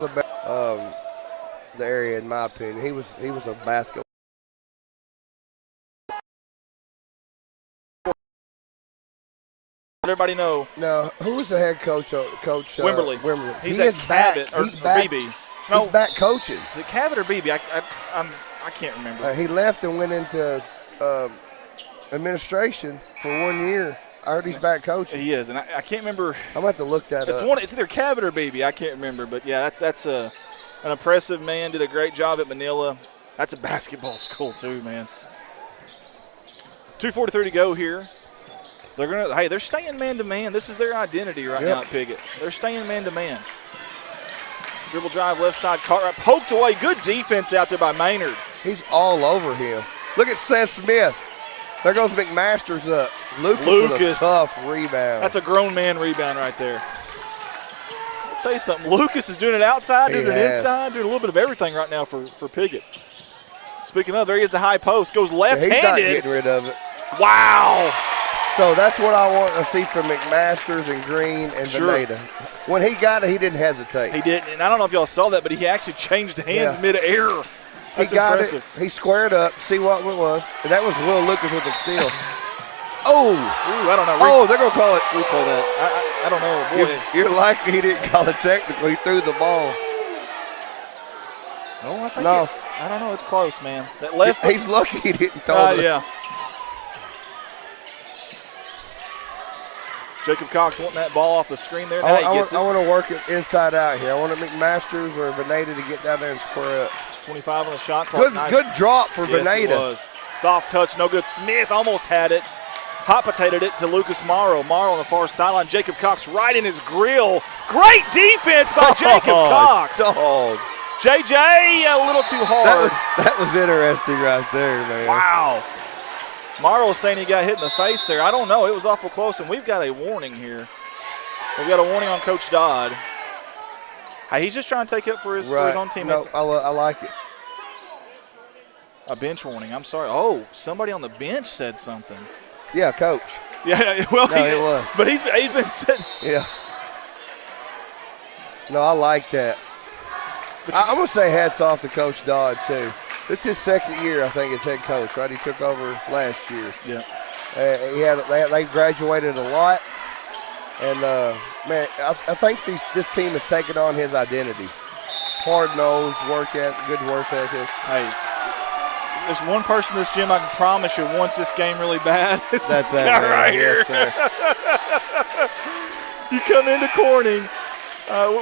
The area, in my opinion. He was a basketball. Everybody know. No, who was the head coach? Coach Wimberly. He's at Cabot or BB. No, he's back coaching. Is it Cabot or BB? I can't remember. He left and went into administration for 1 year. I heard he's back coaching. He is, and I can't remember. I'm about to look that up. It's either Cabot or BB. I can't remember, but yeah, that's an impressive man. Did a great job at Manila. That's a basketball school too, man. 2:43 to go here. They're staying man to man. This is their identity right now at Piggott. They're staying man to man. Dribble drive left side, Cartwright poked away. Good defense out there by Maynard. He's all over him. Look at Seth Smith. There goes McMaster's up. Lucas with a tough rebound. That's a grown man rebound right there. I'll tell you something. Lucas is doing it outside, doing it inside, doing a little bit of everything right now for Piggott. Speaking of, there he is, the high post. Goes left-handed. He's not getting rid of it. Wow. So that's what I want to see from McMasters and Green and Veneta. When he got it, he didn't hesitate. He didn't, and I don't know if y'all saw that, but he actually changed hands mid-air. That's he got impressive. It. He squared up, see what it was. And that was Will Lucas with the steal. Oh! Ooh, I don't know. They're going to call it. Replay that. I don't know. Boy. You're likely he didn't call it technical. He threw the ball. Oh, I think I don't know. It's close, man. That left. He's lucky he didn't throw it. Yeah. Jacob Cox wanting that ball off the screen there. Now he gets it. I want to work it inside out here. I want McMasters or Veneta to get down there and square up. 25 on the shot clock. Good drop for Veneta. Veneta. It was. Soft touch, no good. Smith almost had it. Hot potatoed it to Lucas Morrow. Morrow on the far sideline. Jacob Cox right in his grill. Great defense by Jacob Cox. Dog. JJ a little too hard. That was interesting right there, man. Wow. Morrow saying he got hit in the face there. I don't know. It was awful close, and we've got a warning here. We've got a warning on Coach Dodd. Hey, he's just trying to take it for his own teammates. No, I like it. A bench warning. I'm sorry. Oh, somebody on the bench said something. Yeah, Coach. Yeah, well, it was. But he's been sitting. Yeah. No, I like that. I'm going to say hats off to Coach Dodd, too. This is his second year, I think, as head coach, right? He took over last year. Yeah. They graduated a lot. And, man, I think this team has taken on his identity. Hard-nosed, good work ethic. Hey, there's one person in this gym I can promise you wants this game really bad. That's that guy right here. Yes, You come into Corning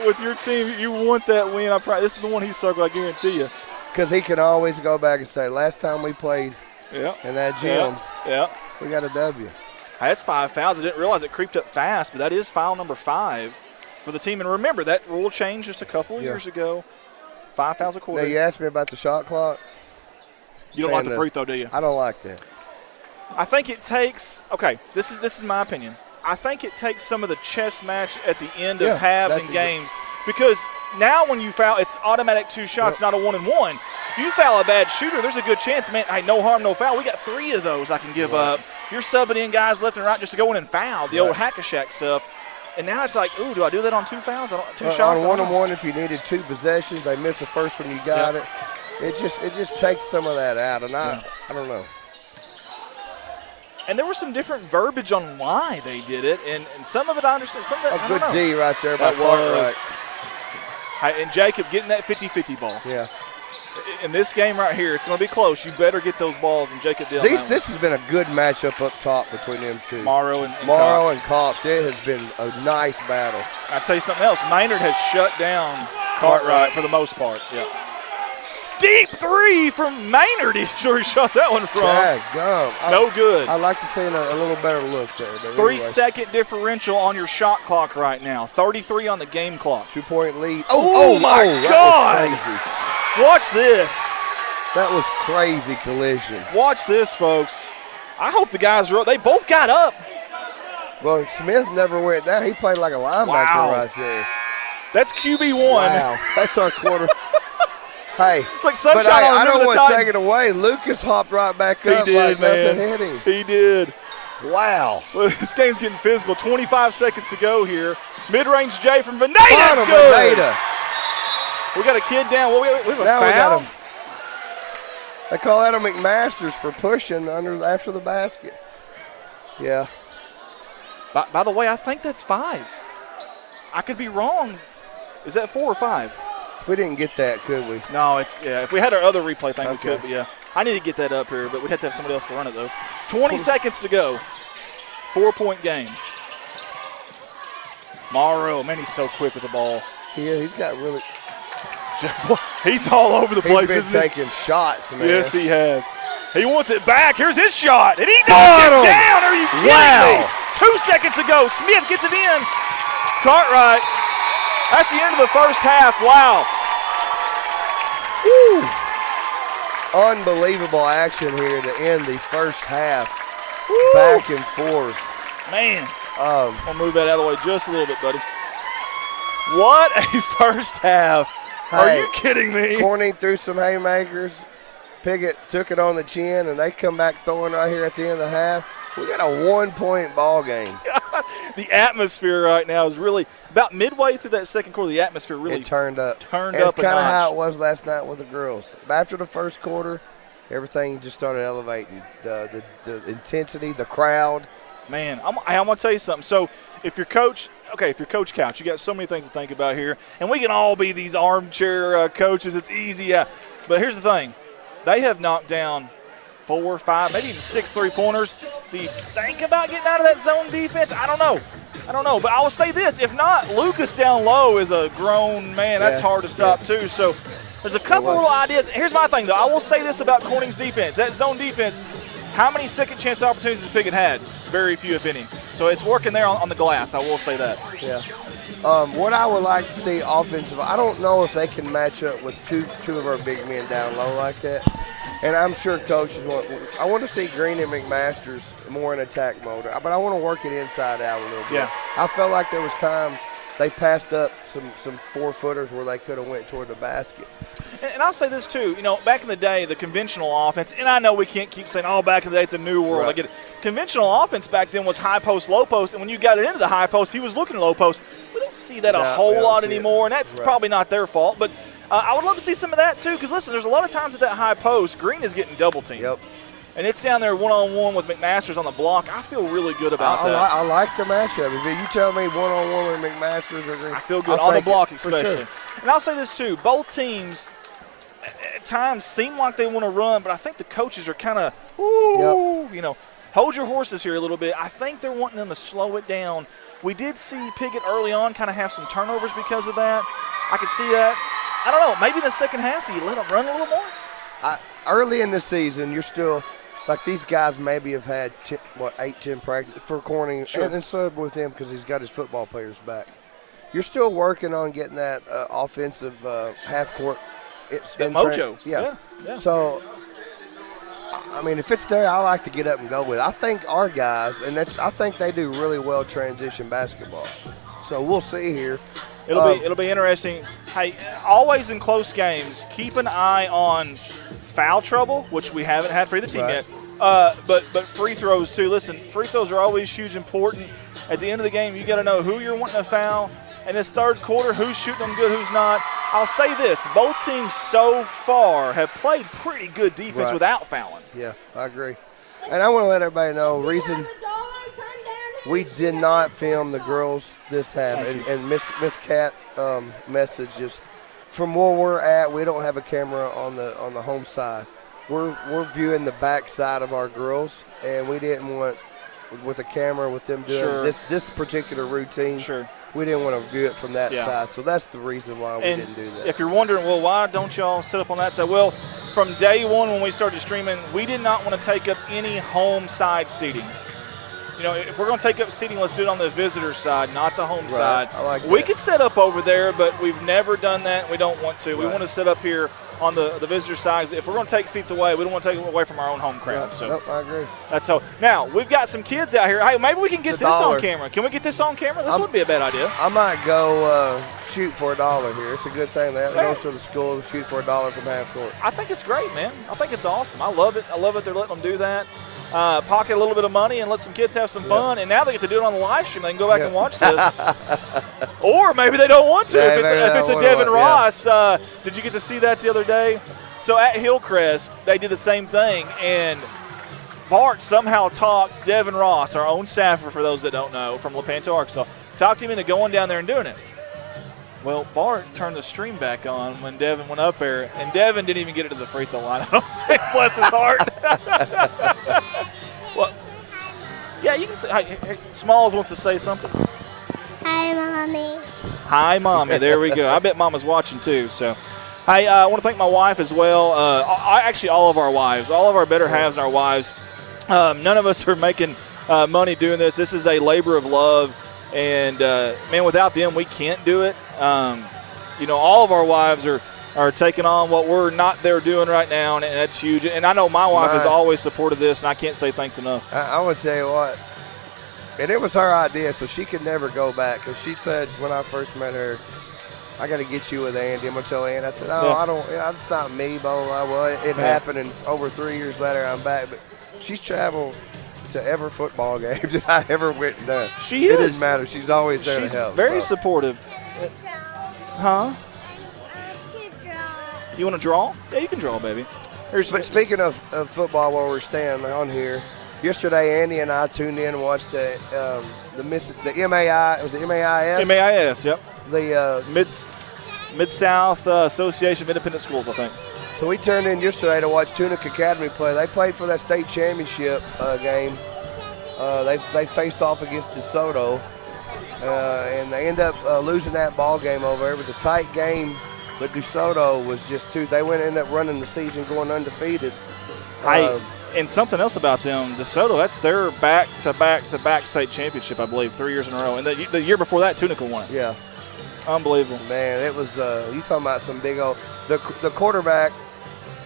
with your team, you want that win. This is the one he circled, I guarantee you. Because he can always go back and say, last time we played in that gym, we got a W. Hey, that's 5 fouls. I didn't realize it creeped up fast, but that is foul number 5 for the team. And remember, that rule changed just a couple of years ago. 5 fouls a quarter. Now, you asked me about the shot clock. You don't like the free throw, do you? I don't like that. I think it takes – okay, this is my opinion. I think it takes some of the chess match at the end of halves and games because now when you foul, it's automatic 2 shots, not a 1-and-1. If you foul a bad shooter, there's a good chance, man, hey, no harm, no foul. We got 3 of those I can give up. You're subbing in guys left and right just to go in and foul, the old hack-a-shack stuff. And now it's like, ooh, do I do that on 2 fouls? 2 shots? On 1-on-1, if you needed 2 possessions, they missed the first one, you got it. It just takes some of that out, and I don't know. And there was some different verbiage on why they did it, and some of it I understand. Some of it, a good D right there by Cartwright. And Jacob getting that 50-50 ball. Yeah. In this game right here, it's going to be close. You better get those balls, and Jacob did. This has been a good matchup up top between them two. Morrow and Cox. It has been a nice battle. I'll tell you something else. Maynard has shut down Cartwright for the most part. Yeah. Deep 3 from Maynard. He's sure he shot that one from. No good. I'd like to see a little better look there. 3-second differential on your shot clock right now. 33 on the game clock. 2-point lead. Oh my God. That was crazy. Watch this. That was crazy collision. Watch this, folks. I hope the guys they both got up. Well, Smith never went down. He played like a linebacker right there. That's QB1. Wow. That's our quarter. Hey, it's like sunshine but on I don't want to take it away. Lucas hopped right back up. He did, like man. Nothing hit him. He did. Wow. Well, this game's getting physical. 25 seconds to go here. Mid-range J from Veneta. Good. Veneta. We got a kid down. Well, we have a now foul. They call that a McMasters for pushing after the basket. Yeah. By the way, I think that's 5. I could be wrong. Is that 4 or 5? We didn't get that, could we? No, it's If we had our other replay thing, we Okay. could. But yeah, I need to get that up here, but we'd have to have somebody else to run it though. 20 seconds to go. 4-point game. Morrow, man, he's so quick with the ball. Yeah, he's got really. He's all over the place, He's isn't been he? taking shots, man. Yes, he has. He wants it back. Here's his shot, and he knocked it down. Are you kidding me? 2 seconds to go. Smith gets it in. Cartwright. That's the end of the first half. Wow. Woo. Unbelievable action here to end the first half. Woo. Back and forth. Man. I'll move that out of the way just a little bit, buddy. What a first half. Are you kidding me? Corning threw some haymakers. Piggott took it on the chin, and they come back throwing right here at the end of the half. We got a 1-point ball game. The atmosphere right now is really about midway through that second quarter. The atmosphere really turned up. It's kind of how it was last night with the girls. After the first quarter, everything just started elevating. The intensity, the crowd. Man, I'm going to tell you something. So if you're Coach Couch, you got so many things to think about here. And we can all be these armchair coaches. It's easy. Yeah. But here's the thing. They have knocked down 4, 5, maybe even 6 3-pointers. Do you think about getting out of that zone defense? I don't know. But I will say this. If not, Lucas down low is a grown man. That's hard to stop, too. So there's a couple little ideas. Here's my thing, though. I will say this about Corning's defense. That zone defense, how many second chance opportunities has Piggott had? Very few, if any. So it's working there on the glass. I will say that. Yeah. What I would like to see offensive, I don't know if they can match up with two of our big men down low like that. And I'm sure coaches I want to see Green and McMasters more in attack mode. But I want to work it inside out a little bit. Yeah. I felt like there was times they passed up some 4-footers where they could have went toward the basket. And I'll say this, too. Back in the day, the conventional offense, and I know we can't keep saying, back in the day, it's a new world. Right. I get it. Conventional offense back then was high post, low post, and when you got it into the high post, he was looking low post. We don't see that a whole lot anymore, and that's probably not their fault. But I would love to see some of that, too, because, listen, there's a lot of times at that high post, Green is getting double teamed. Yep. And it's down there one-on-one with McMasters on the block. I feel really good about that. I like the matchup. If you tell me one-on-one with McMasters or Green, I feel good on the block especially. Sure. And I'll say this, too. Both teams at times seem like they want to run, but I think the coaches are kind of, hold your horses here a little bit. I think they're wanting them to slow it down. We did see Piggott early on kind of have some turnovers because of that. I could see that. I don't know. Maybe in the second half, do you let them run a little more? Early in the season, you're still – like these guys maybe have had 8-10 practice for Corning, and so with him because he's got his football players back. You're still working on getting that offensive half-court mojo. Yeah. So, I mean, if it's there, I like to get up and go with it. I think our guys, I think they do really well transition basketball. So we'll see here. It'll be interesting. Hey, always in close games, keep an eye on foul trouble, which we haven't had for either team yet. But free throws too. Listen, free throws are always huge, important. At the end of the game, you got to know who you're wanting to foul. And this third quarter, who's shooting them good, who's not. I'll say this: both teams so far have played pretty good defense without fouling. Yeah, I agree. And I want to let everybody know reason we did not film the girls this half, and Miss Cat message is from where we're at. We don't have a camera on the home side. We're viewing the back side of our girls, and we didn't want with a camera with them doing this particular routine. Sure. We didn't want to view it from that side, so that's the reason why we didn't do that. If you're wondering, well, why don't y'all sit up on that side? Well, from day one when we started streaming, we did not want to take up any home side seating. If we're going to take up seating, let's do it on the visitor side, not the home side. I like we could set up over there, but we've never done that, and we don't want to. We want to sit up here on the visitor side. If we're going to take seats away, we don't want to take them away from our own home crowd. So I agree. That's how. Now, we've got some kids out here. Hey, maybe we can get this on camera. Can we get this on camera? This wouldn't be a bad idea. I might go shoot for $1 here. It's a good thing. They goes to the school to shoot for $1 from half court. I think it's great, man. I think it's awesome. I love it. I love it. They're letting them do that. Pocket a little bit of money and let some kids have some fun. And now they get to do it on the live stream. They can go back and watch this. Or maybe they don't want to. Yeah, if it's a Devin Ross. Did you get to see that the other day? So at Hillcrest, they did the same thing. And Bart somehow talked Devin Ross, our own staffer, for those that don't know, from Lepanto, Arkansas, talked him into going down there and doing it. Well, Bart turned the stream back on when Devin went up there, and Devin didn't even get it to the free throw line. I don't think, bless his heart. Well, yeah, you can say. Hey, Smalls wants to say something. Hi, Mommy. Hi, Mommy. There we go. I bet Mama's watching too. So, hey, I want to thank my wife as well. Actually, all of our wives, all of our better halves and our wives. None of us are making money doing this. This is a labor of love, and man, without them, we can't do it. All of our wives are taking on what we're not there doing right now, and that's huge. And I know my wife has always supported this, and I can't say thanks enough. I would tell you what, and it was her idea, so she could never go back. Because she said when I first met her, I got to get you with Andy. I'm going to tell Andy. I said, I don't, it's not me, blah, blah, blah. Well, it happened, and over 3 years later, I'm back. But she's traveled to every football game that I ever went and done. She is. It doesn't matter. She's always there to help. She's very supportive. Huh? You want to draw? Yeah, you can draw, baby. But speaking of football, while we're standing on here, yesterday Andy and I tuned in and watched the MAI. Was it MAIS? MAIS, yep. The Mid-South Association of Independent Schools, I think. So we turned in yesterday to watch Tunica Academy play. They played for that state championship game. They faced off against DeSoto, and they ended up losing that ball game over. It was a tight game, but DeSoto was just too. They ended up running the season going undefeated. And something else about them, DeSoto, that's their back-to-back state championship, I believe, 3 years in a row. And the year before that, Tunica won it. Yeah. Unbelievable. Man, it was you talking about some big old – the quarterback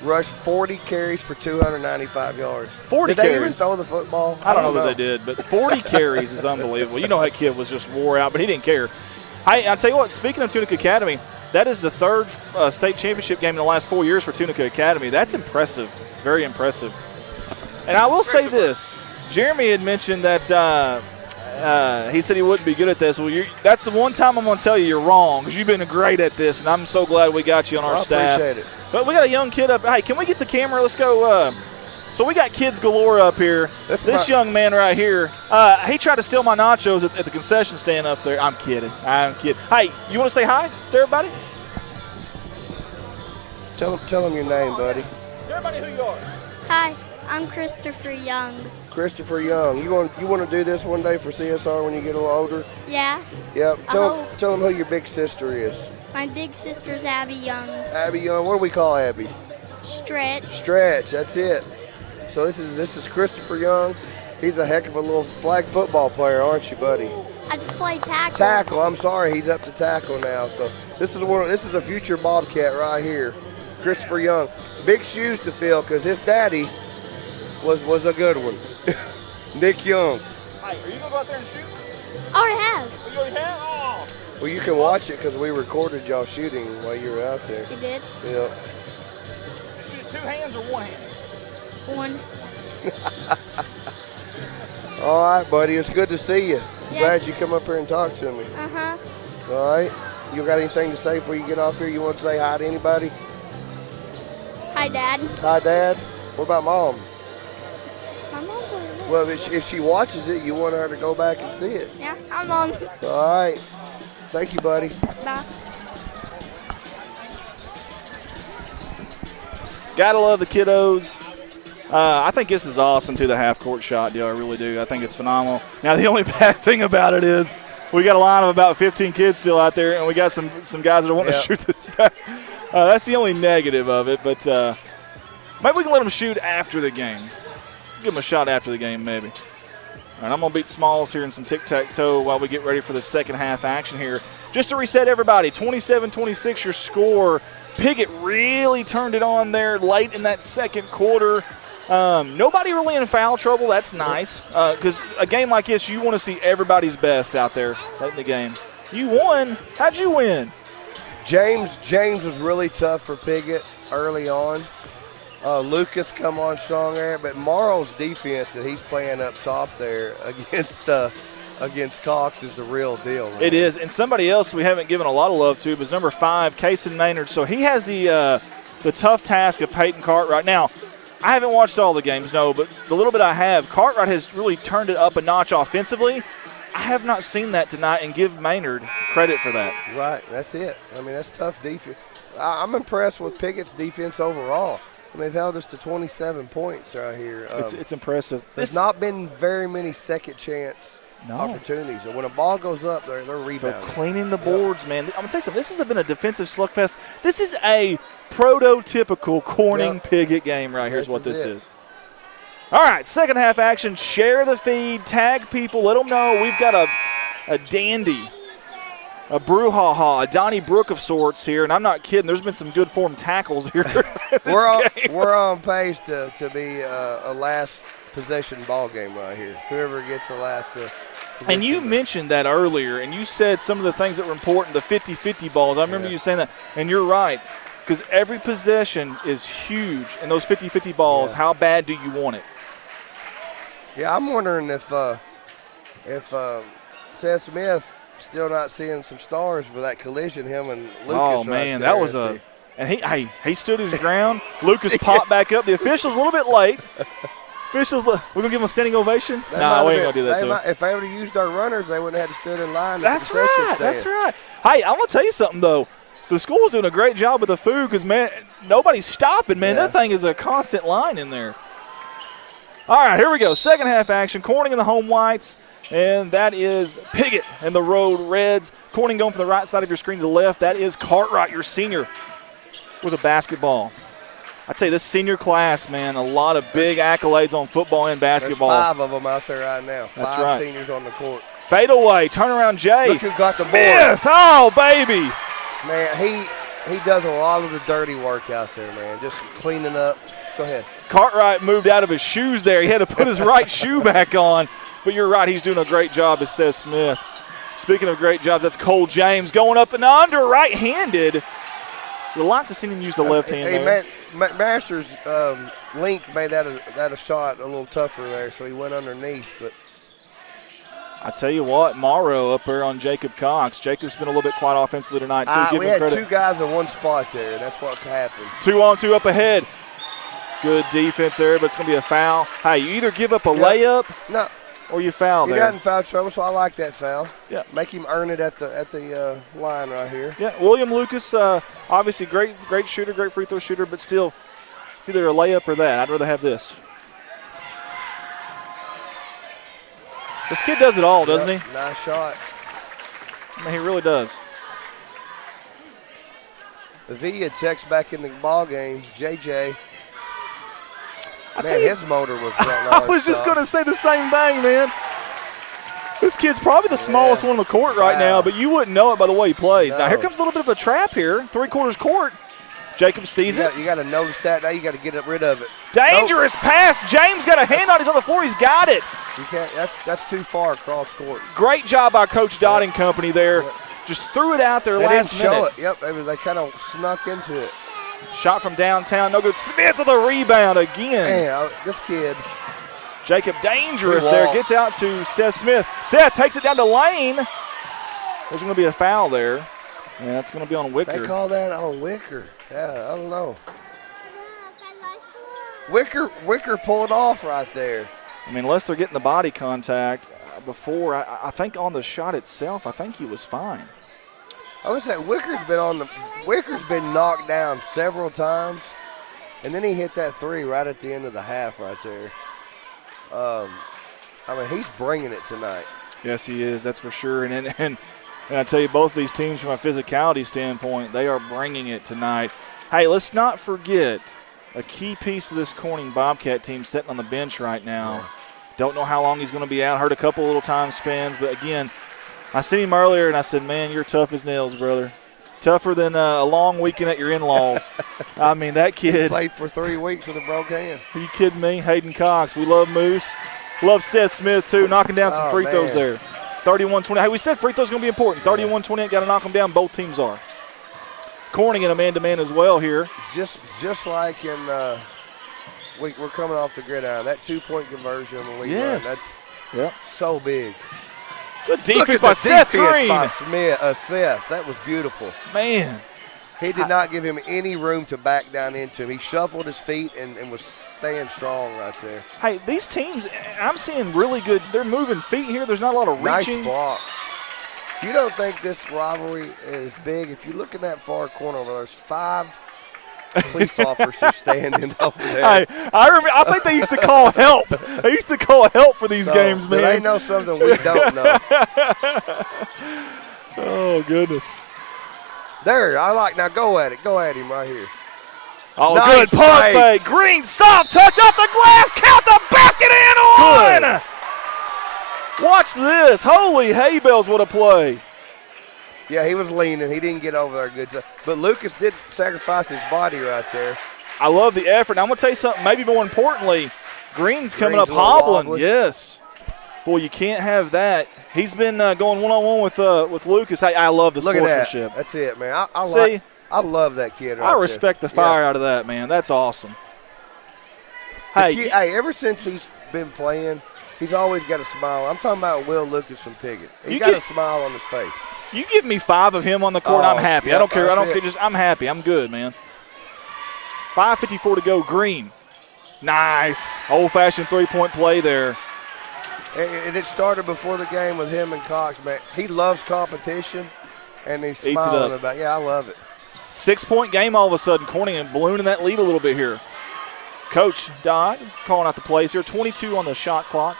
rushed 40 carries for 295 yards. 40 did carries. Did they even throw the football? I don't know that they did, but 40 carries is unbelievable. You know that kid was just wore out, but he didn't care. Hey, I'll tell you what, speaking of Tunica Academy, that is the third state championship game in the last 4 years for Tunica Academy. That's impressive, very impressive. And I will say this. Jeremy had mentioned that he said he wouldn't be good at this. Well, that's the one time I'm going to tell you you're wrong, because you've been great at this, and I'm so glad we got you on our staff. I appreciate it. But we got a young kid up. Hey, can we get the camera? Let's go. So we got kids galore up here. This young man right here, he tried to steal my nachos at the concession stand up there. I'm kidding. Hey, you want to say hi to everybody? Tell them your name, buddy. Tell everybody who you are. Hi, I'm Christopher Young. Christopher Young. You want to do this one day for CSR when you get a little older? Yeah. Yep. Tell them who your big sister is. My big sister's Abby Young. Abby Young. What do we call Abby? Stretch. Stretch. That's it. So this is Christopher Young. He's a heck of a little flag football player, aren't you, buddy? I play tackle. Tackle. I'm sorry, he's up to tackle now. So this is a future Bobcat right here, Christopher Young. Big shoes to fill because his daddy was a good one, Nick Young. Hey, are you gonna go out there and shoot? I already have. You already have? Oh. Well, you can watch it because we recorded y'all shooting while you were out there. You did? Yeah. You shoot two hands or one hand? One. All right, buddy. It's good to see you. Yeah. Glad you come up here and talk to me. Uh-huh. All right. You got anything to say before you get off here? You want to say hi to anybody? Hi, Dad. Hi, Dad. What about Mom? My mom's over there. Well, if she watches it, you want her to go back and see it. Yeah, hi, Mom. All right. Thank you, buddy. Bye. Gotta love the kiddos. I think this is awesome, too, the half-court shot deal. I really do. I think it's phenomenal. Now, the only bad thing about it is we got a line of about 15 kids still out there, and we got some guys that want to shoot the pass. That's the only negative of it, but maybe we can let them shoot after the game. Give them a shot after the game, maybe. All right, I'm going to beat Smalls here in some tic-tac-toe while we get ready for the second half action here. Just to reset everybody, 27-26 your score. Piggott really turned it on there late in that second quarter. Nobody really in foul trouble. That's nice because a game like this, you want to see everybody's best out there late in the game. You won. How'd you win? James was really tough for Piggott early on. Lucas come on strong there, but Morrow's defense that he's playing up top there against Cox is the real deal. Man. It is, and somebody else we haven't given a lot of love to was number 5, Kason Maynard. So he has the tough task of Peyton Cartwright. Now, I haven't watched all the games, no, but the little bit I have, Cartwright has really turned it up a notch offensively. I have not seen that tonight, and give Maynard credit for that. Right, that's it. I mean, that's tough defense. I'm impressed with Piggott's defense overall. I mean, they've held us to 27 points right here. It's impressive. There's not been very many second chance opportunities. And when a ball goes up, they're rebounding. They're cleaning the boards, man. I'm going to tell you something. This has been a defensive slugfest. This is a prototypical Corning Piggott game right here is what this is. All right, second half action. Share the feed, tag people, let them know we've got a dandy, a brouhaha, a Donnie Brook of sorts here, and I'm not kidding. There's been some good form tackles here. We're on pace to be a last possession ball game right here. Whoever gets the last and you mentioned that earlier, and you said some of the things that were important, the 50-50 balls. I remember you saying that, and you're right, because every possession is huge, and those 50-50 balls, how bad do you want it? Yeah, I'm wondering if Seth Smith still not seeing some stars for that collision, him and Lucas. Oh, man, that was and he stood his ground. Lucas popped back up. The official's a little bit late. We're going to give him a standing ovation? No, we ain't going to do that to him. If they would have used our runners, they wouldn't have had to stood in line. That's right. That's right. Hey, I'm going to tell you something, though. The school's doing a great job with the food because, man, nobody's stopping, man. That thing is a constant line in there. All right, here we go. Second half action. Corning and the home whites, and that is Piggott and the road reds. Corning going from the right side of your screen to the left. That is Cartwright, your senior, with a basketball. I'd say this senior class, man, a lot of big accolades on football and basketball. There's 5 of them out there right now. That's 5 right. Seniors on the court. Fade away, turnaround Jay. Look who got the Smith, board. oh, baby. Man, he does a lot of the dirty work out there, man, just cleaning up. Go ahead. Cartwright moved out of his shoes there. He had to put his right shoe back on. But you're right, he's doing a great job, as says Smith. Speaking of great job, that's Cole James going up and under, right-handed. You'd like to see him use the left hand there. Masters' length made that a shot a little tougher there, so he went underneath. But I tell you what, Morrow up there on Jacob Cox. Jacob's been a little bit quiet offensively tonight, too. We had 2 guys in one spot there, and that's what happened. 2-on-2 up ahead. Good defense there, but it's going to be a foul. Hey, you either give up a layup or you foul there. He got in foul trouble, so I like that foul. Yeah. Make him earn it at the line right here. Yeah, William Lucas, obviously great shooter, great free throw shooter, but still it's either a layup or that. I'd rather have this. This kid does it all, doesn't he? Nice shot. I mean, he really does. Avila checks back in the ball game. JJ. Man, his motor was I was just going to say the same thing, man. This kid's probably the smallest one on the court right now, but you wouldn't know it by the way he plays. Now, here comes a little bit of a trap here. 3/4 court. Jacob sees it. You got to notice that. Now you got to get rid of it. Dangerous pass. James got a hand on it. He's on the floor. He's got it. You can't. That's too far across court. Great job by Coach Dodd and company there. Just threw it out there last minute. They didn't show it. Yep, they kind of snuck into it. Shot from downtown, no good. Smith with a rebound again. Man, this kid. Jacob dangerous there, gets out to Seth Smith. Seth takes it down the lane. There's going to be a foul there, and that's going to be on Wicker. They call that on Wicker. Yeah, I don't know. Wicker pulled off right there. I mean, unless they're getting the body contact before, I think on the shot itself, I think he was fine. I would say Wicker's been knocked down several times, and then he hit that 3 right at the end of the half right there. I mean, he's bringing it tonight. Yes, he is. That's for sure. And I tell you, both these teams, from a physicality standpoint, they are bringing it tonight. Hey, let's not forget a key piece of this Corning Bobcat team sitting on the bench right now. Yeah. Don't know how long he's going to be out. Heard a couple little time spans, but again, I seen him earlier, and I said, man, you're tough as nails, brother. Tougher than a long weekend at your in-laws. I mean, that kid. He played for 3 weeks with a broken hand. Are you kidding me? Hayden Cox. We love Moose. Love Seth Smith, too, knocking down some free throws there. 31-20. Hey, we said free throws going to be important. 31-28, got to knock them down. Both teams are. Corning in a man-to-man as well here. Just like in we're coming off the gridiron. That 2-point conversion when we run, that's so big. Good defense by Seth Green. By Seth. That was beautiful. Man. He did not give him any room to back down into him. He shuffled his feet and was staying strong right there. Hey, these teams, I'm seeing really good. They're moving feet here. There's not a lot of reaching. Nice block. You don't think this rivalry is big? If you look in that far corner over there, there's 5 police officers standing over there. Hey, I think they used to call help. They used to call help for these games, man. They know something we don't know. Oh, goodness. There, now go at it. Go at him right here. Oh, nice good pump fake. Green soft touch off the glass. Count the basket and one. Watch this. Holy hay bells, what a play. Yeah, he was leaning. He didn't get over there good. But Lucas did sacrifice his body right there. I love the effort. Now, I'm going to tell you something, maybe more importantly, Green's coming up hobbling. Wobbly. Yes. Boy, you can't have that. He's been going one-on-one with Lucas. Hey, I love the sportsmanship. That's it, man. I love that kid right I respect the fire out of that, man. That's awesome. Hey, ever since he's been playing, he's always got a smile. I'm talking about Will Lucas from Piggott. He got a smile on his face. You give me 5 of him on the court, I'm happy. Yep, I don't care. I'm happy. I'm good, man. 5:54 to go. Green. Nice. Old-fashioned three-point play there. And it started before the game with him and Cox, man. He loves competition, and he's smiling about it. Yeah, I love it. 6-point game all of a sudden. Corning and ballooning that lead a little bit here. Coach Dodd calling out the plays here. 22 on the shot clock.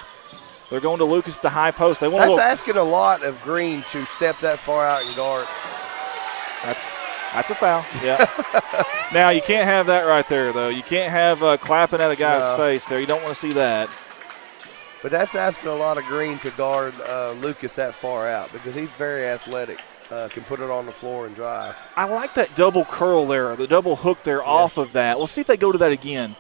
They're going to Lucas the high post. That's asking a lot of Green to step that far out and guard. That's a foul. Yeah. Now, you can't have that right there, though. You can't have clapping at a guy's face there. You don't want to see that. But that's asking a lot of Green to guard Lucas that far out because he's very athletic, can put it on the floor and drive. I like that double curl there, the double hook there off of that. We'll see if they go to that again.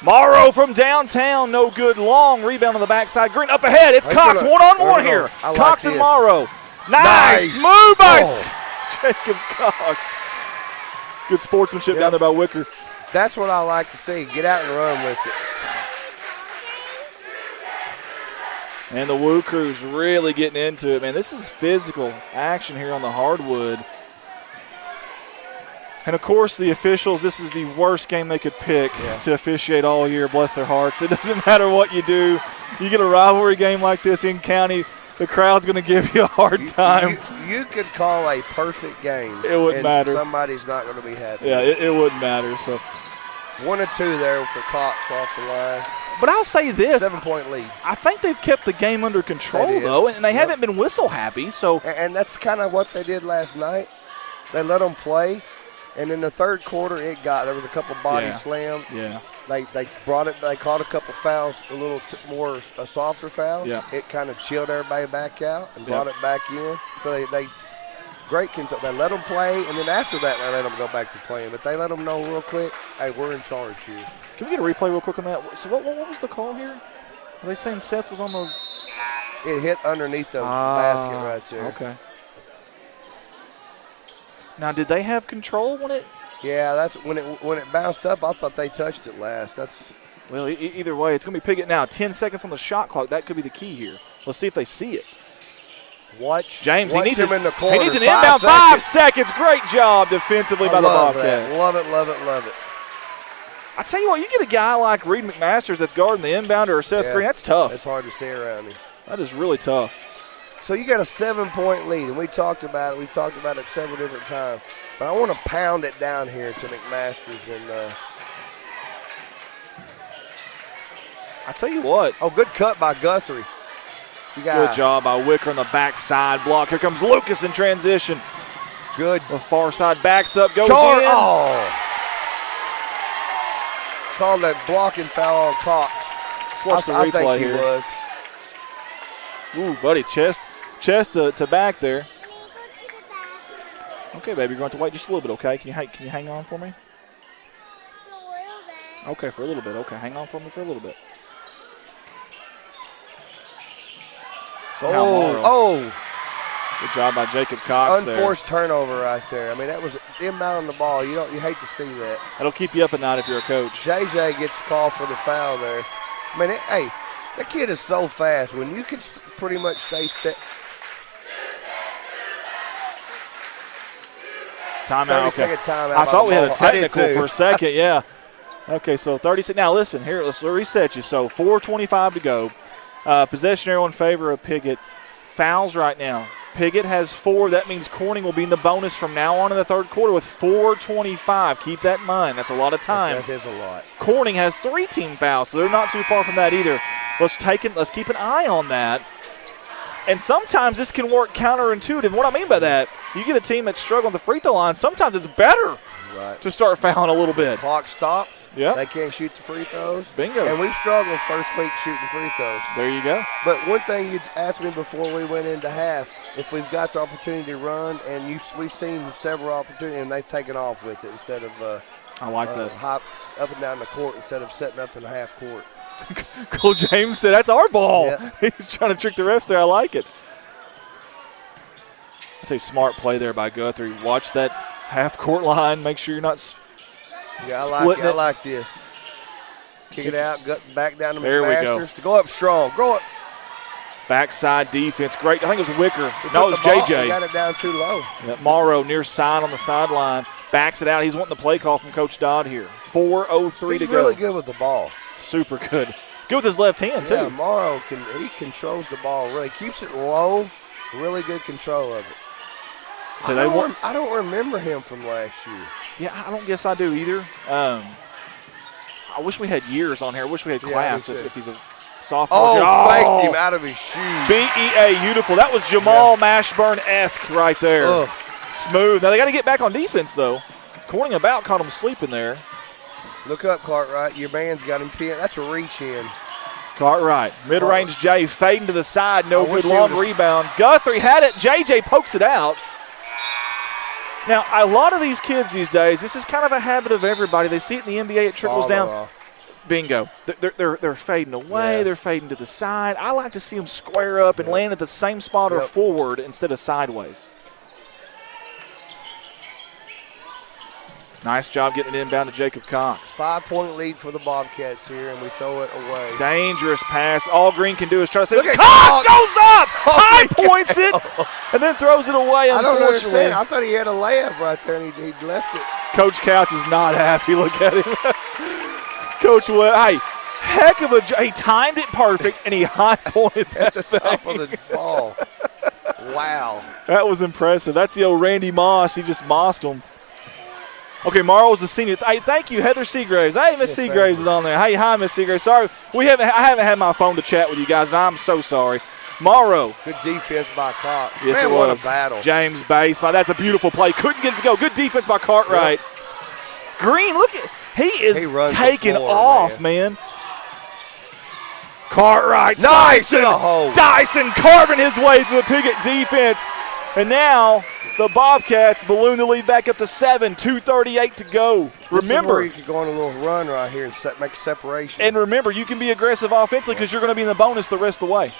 Morrow from downtown, no good. Long rebound on the backside. Green up ahead. It's Cox one-on-one here. Cox and Morrow. Nice. Move by Jacob Cox. Good sportsmanship down there by Wicker. That's what I like to see. Get out and run with it. And the Woo Crew's really getting into it, man. This is physical action here on the hardwood. And, of course, the officials, this is the worst game they could pick to officiate all year, bless their hearts. It doesn't matter what you do. You get a rivalry game like this in county, the crowd's going to give you a hard time. You could call a perfect game. It wouldn't matter. Somebody's not going to be happy. Yeah, it wouldn't matter. So 1 or 2 there for Cox off the line. But I'll say this. 7-point lead. I think they've kept the game under control, though, and they haven't been whistle happy. So, and that's kind of what they did last night. They let them play. And in the third quarter, there was a couple body slams. Yeah. They brought it. They caught a couple fouls, a little more softer fouls. Yeah. It kind of chilled everybody back out and brought it back in. So they let them play, and then after that, they let them go back to playing. But they let them know real quick, hey, we're in charge here. Can we get a replay real quick on that? So what was the call here? Are they saying Seth was on the? It hit underneath the basket right there. Okay. Now, did they have control when it? Yeah, that's when it bounced up. I thought they touched it last. Well, either way, it's going to be Piggott now. 10 seconds on the shot clock. That could be the key here. Let's see if they see it. Watch James. He needs him in the corner. He needs an inbound. 5 seconds. Great job defensively by the Bobcats. Love it, love it, love it. I tell you what, you get a guy like Reed McMasters that's guarding the inbounder or Seth Green. That's tough. It's hard to see around him. That is really tough. So you got a 7-point lead, and we talked about it. We've talked about it several different times. But I want to pound it down here to McMasters. And I tell you what. Oh, good cut by Guthrie. Good job by Wicker on the backside block. Here comes Lucas in transition. Good. The far side backs up, goes in. Oh. Called that blocking foul on Cox. Let's watch the replay I think here. He was. Ooh, buddy, chest to back there. Okay, baby, you're going to wait just a little bit, okay? Can you hang on for me? For a little bit. Okay, for a little bit. Okay, hang on for me for a little bit. Oh. Good job by Jacob Cox there. Unforced turnover right there. I mean, that was inbound on the ball. You hate to see that. That'll keep you up at night if you're a coach. JJ gets called for the foul there. I mean, hey, that kid is so fast. When you can pretty much stay Timeout. Okay. Timeout I thought we had a Mohawks. technical for a second. Yeah. Okay, so 36. Now listen here. Let's reset you. So 4:25 to go. Possession arrow in favor of Piggott. Fouls right now. Piggott has 4. That means Corning will be in the bonus from now on in the third quarter with 4:25. Keep that in mind. That's a lot of time. That is a lot. Corning has 3 team fouls, so they're not too far from that either. Let's keep an eye on that. And sometimes this can work counterintuitive. What I mean by that, you get a team that's struggling the free throw line, sometimes it's better to start fouling a little bit. Clock stops. Yeah. They can't shoot the free throws. Bingo. And we've struggled first week shooting free throws. There you go. But one thing you asked me before we went into half, if we've got the opportunity to run, and we've seen several opportunities, and they've taken off with it instead of I like that. hop up and down the court instead of setting up in the half court. Cole James said, that's our ball. Yeah. He's trying to trick the refs there. I like it. That's a smart play there by Guthrie. Watch that half-court line. Make sure you're not splitting I like this. Kick it out, back down to there Masters. We go. To go up strong. Go up. Backside defense. Great. I think it was Wicker. No, it was He JJ. got it down too low. Yeah, Morrow near side on the sideline. Backs it out. He's wanting the play call from Coach Dodd here. 4:03 to go. He's really good with the ball. Super good. Good with his left hand, too. Yeah, Morrow, he controls the ball really. Keeps it low. Really good control of it. So I don't remember him from last year. Yeah, I don't guess I do either. I wish we had years on here. I wish we had class if he's a sophomore. Faked him out of his shoes. BEA, beautiful. That was Jamal Mashburn-esque right there. Ugh. Smooth. Now they got to get back on defense, though. Corning about caught him sleeping there. Look up, Cartwright. Your man's got him pinned. That's a reach in. Cartwright. Mid-range J fading to the side. No good long rebound. Guthrie had it. JJ pokes it out. Now, a lot of these kids these days, this is kind of a habit of everybody. They see it in the NBA, it trickles down. Bingo. They're fading away. Yeah. They're fading to the side. I like to see them square up and land at the same spot or forward instead of sideways. Nice job getting it inbound to Jacob Cox. 5-point lead for the Bobcats here, and we throw it away. Dangerous pass. All Green can do is try to say, Cox goes up, high points it, and then throws it away, I don't unfortunately. understand. I thought he had a layup right there, and he left it. Coach Couch is not happy. Look at him. Coach Webb, hey, heck of a – he timed it perfect, and he high-pointed that at the top of the ball. Wow. That was impressive. That's the old Randy Moss. He just mossed him. Okay, Morrow's the senior. Hey, thank you, Heather Seagraves. Hey, Miss Seagraves is on there. Hey, hi, Miss Seagraves. Sorry, I haven't had my phone to chat with you guys, and I'm so sorry. Morrow. Good defense by Cox. Yes, Man, it was. what a battle. James baseline. That's a beautiful play. Couldn't get it to go. Good defense by Cartwright. Yep. Green, look at he is taking off, man. Cartwright. Nice in the hole. Dyson carving his way through the Piggott defense. And now the Bobcats balloon the lead back up to 7, 2:38 to go. Remember, you could go on a little run right here and make a separation. And remember, you can be aggressive offensively because you're going to be in the bonus the rest of the way.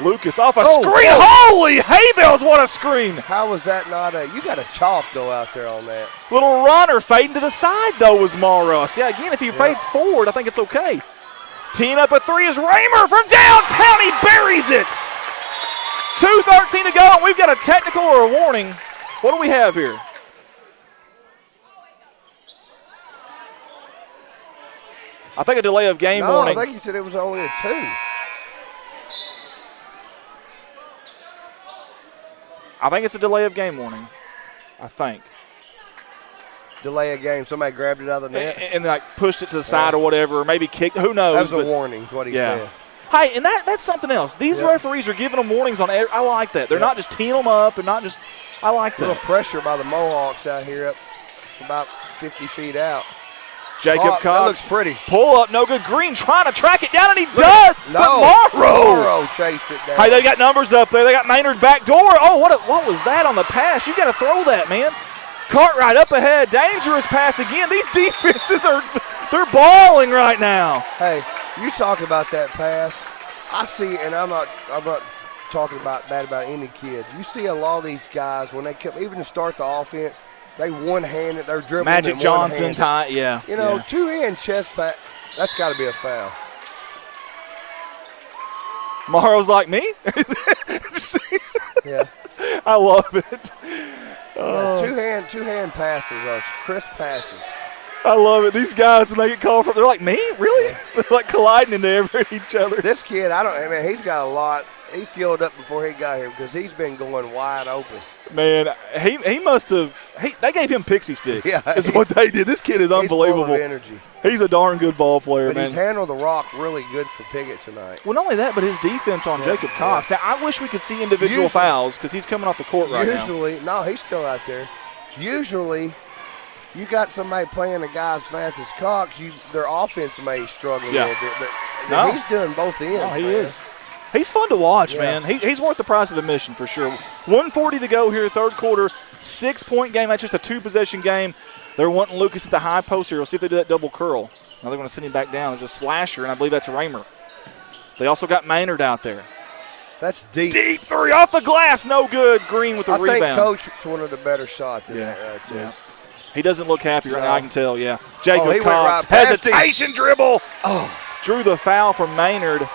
Lucas off a screen. Holy hay bells, what a screen. How was that not you got a chalk, though, out there on that. Little runner fading to the side, though, was Morrow. See, again, if he fades forward, I think it's okay. Teeing up a 3 is Raymer from downtown. He buries it. 2:13 to go, and we've got a technical or a warning. What do we have here? I think a delay of game warning. I think he said it was only a 2. I think it's a delay of game warning. I think. Delay of game. Somebody grabbed it out of the net. And like pushed it to the side or whatever, or maybe kicked. Who knows? That was a warning, is what he said. Hey, and that's something else. These referees are giving them warnings on I like that. They're not just teeing them up and not just – I like that. A little pressure by the Mohawks out here up about 50 feet out. Jacob Cox. That looks pretty. Pull up, no good. Green trying to track it down, and he does. No. But Morrow chased it down. Hey, they got numbers up there. They got Maynard back door. Oh, what was that on the pass? You got to throw that, man. Cartwright up ahead. Dangerous pass again. These defenses they're balling right now. Hey, you talk about that pass. I see, and I'm not talking about bad about any kid. You see a lot of these guys when they come, even to start the offense, they one-handed, they're dribbling. Magic Johnson, yeah. You know, two-hand chest pat, that's got to be a foul. Morrow's like me? Yeah. I love it. Yeah, two-hand passes are crisp passes. I love it. These guys, when they get called for, they're like, me? Really? They're like colliding into each other. This kid, he's got a lot. He filled up before he got here because he's been going wide open. Man, he must have they gave him pixie sticks. Yeah, is what they did. This kid is unbelievable. He's full of energy. He's a darn good ball player, but man. He's handled the rock really good for Piggott tonight. Well, not only that, but his defense on Jacob Cox. Now, I wish we could see individual fouls because he's coming off the court right now. No, he's still out there. Usually, you got somebody playing a guy as fast as Cox, their offense may struggle a little bit. But he's doing both ends. Oh, he is. He's fun to watch, man. He's worth the price of admission for sure. 1:40 to go here, third quarter, 6-point game. That's just a 2-possession game. They're wanting Lucas at the high post here. We'll see if they do that double curl. Now they're going to send him back down. There's a slasher, and I believe that's Raymer. They also got Maynard out there. That's deep. Deep three off the glass. No good. Green with the rebound. I think Coach it's one of the better shots in that right there. Yeah. He doesn't look happy right now, I can tell, Jacob Cox, right hesitation dribble. Oh, drew the foul from Maynard.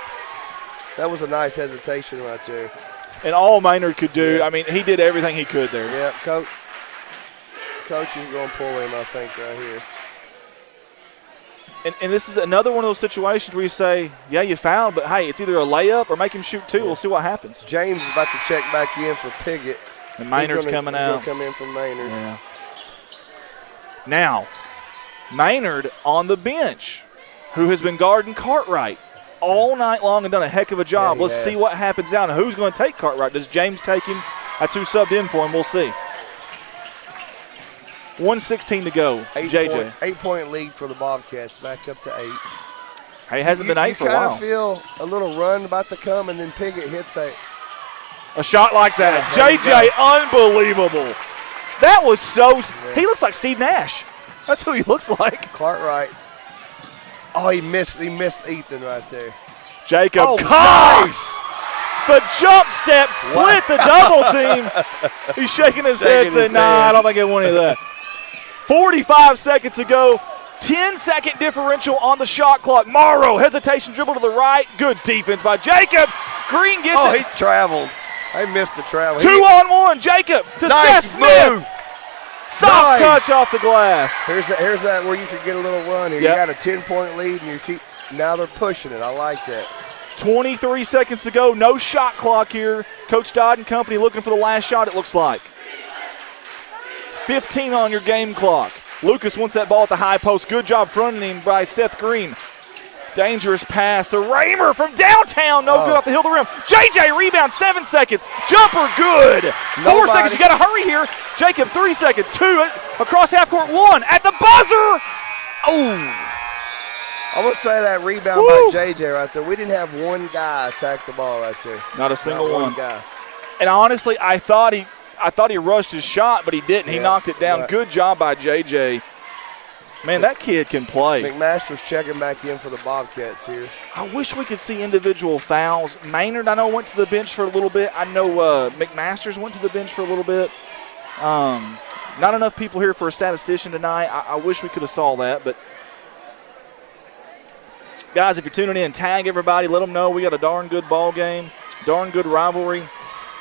That was a nice hesitation right there. And all Maynard could do, he did everything he could there. Yeah, Coach is going to pull him, I think, right here. And this is another one of those situations where you say, yeah, you fouled, but, hey, it's either a layup or make him shoot two. Yeah. We'll see what happens. James is about to check back in for Piggott. And Maynard's coming out. He's going to come in from Maynard. Yeah. Now, Maynard on the bench, who has been guarding Cartwright all night long and done a heck of a job. Let's see what happens now. Now, who's going to take Cartwright? Does James take him? That's who subbed in for him. We'll see. 1:16 to go. JJ. 8-point lead for the Bobcats, back up to 8. He hasn't been 8 for a while. You kind of feel a little run about to come, and then Piggott hits a shot like that. JJ, unbelievable. That was so – he looks like Steve Nash. That's who he looks like. Cartwright. Oh, he missed Ethan right there. Jacob Cox. Nice. The jump step split the double team. He's shaking his head saying, nah, I don't think I want any of that. 45 seconds to go. 10-second differential on the shot clock. Morrow, hesitation dribble to the right. Good defense by Jacob. Green gets it. Oh, he traveled. They missed the travel. 2-on-1. Jacob to Seth Smith. Soft touch off the glass. Here's that where you could get a little run here. Yep. You got a 10-point lead, and now they're pushing it. I like that. 23 seconds to go. No shot clock here. Coach Dodd and company looking for the last shot, it looks like. 15 on your game clock. Lucas wants that ball at the high post. Good job fronting him by Seth Green. Dangerous pass to Raymer from downtown. No good off the hill of the rim. JJ rebound, 7 seconds. Jumper good. 4 seconds. You got to hurry here. Jacob, 3 seconds. 2 across half court. 1 at the buzzer. Oh. I want to say that rebound by JJ right there. We didn't have one guy attack the ball right there. Not a single one guy. And honestly, I thought he rushed his shot, but he didn't. He knocked it down. Right. Good job by JJ. Man, that kid can play. McMaster's checking back in for the Bobcats here. I wish we could see individual fouls. Maynard, I know, went to the bench for a little bit. I know McMaster's went to the bench for a little bit. Not enough people here for a statistician tonight. I wish we could have saw that. But, guys, if you're tuning in, tag everybody. Let them know we got a darn good ball game, darn good rivalry,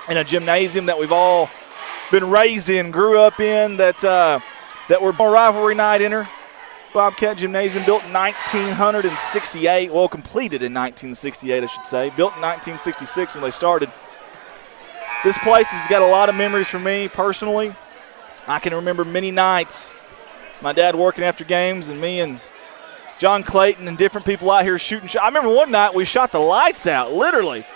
in a gymnasium that we've all been raised in, grew up in, that we're a rivalry night inner. Bobcat Gymnasium, built in 1968. Well, completed in 1968, I should say. Built in 1966 when they started. This place has got a lot of memories for me personally. I can remember many nights, my dad working after games and me and John Clayton and different people out here shooting shots. I remember one night we shot the lights out, literally.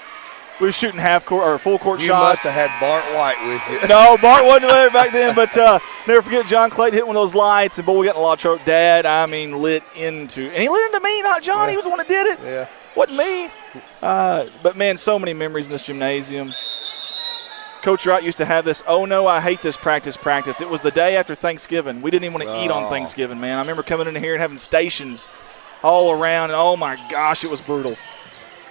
We were shooting half-court or full-court shots. You must have had Bart White with you. No, Bart wasn't there back then. But never forget, John Clayton hit one of those lights, and, boy, we got in a lot of trouble. Dad, lit into. And he lit into me, not John. Yeah. He was the one that did it. Yeah. Wasn't me. But, man, so many memories in this gymnasium. Coach Wright used to have this, oh, no, I hate this practice. It was the day after Thanksgiving. We didn't even want to eat on Thanksgiving, man. I remember coming in here and having stations all around, and, oh, my gosh, it was brutal.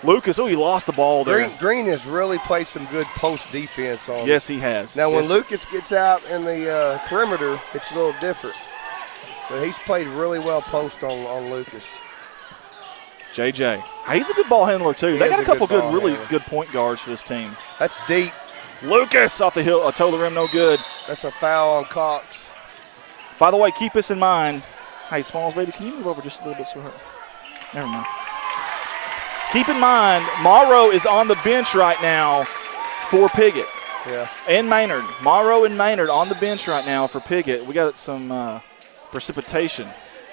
Lucas, he lost the ball there. Green has really played some good post defense on him. Yes, he has. Now, when Lucas gets out in the perimeter, it's a little different. But he's played really well post on Lucas. JJ. He's a good ball handler, too. They got a couple really good point guards for this team. That's deep. Lucas off the hill, toe the rim, no good. That's a foul on Cox. By the way, keep this in mind. Hey, Smalls, baby, can you move over just a little bit so her? Never mind. Keep in mind, Morrow is on the bench right now for Piggott. Yeah. And Maynard. Morrow and Maynard on the bench right now for Piggott. We got some precipitation.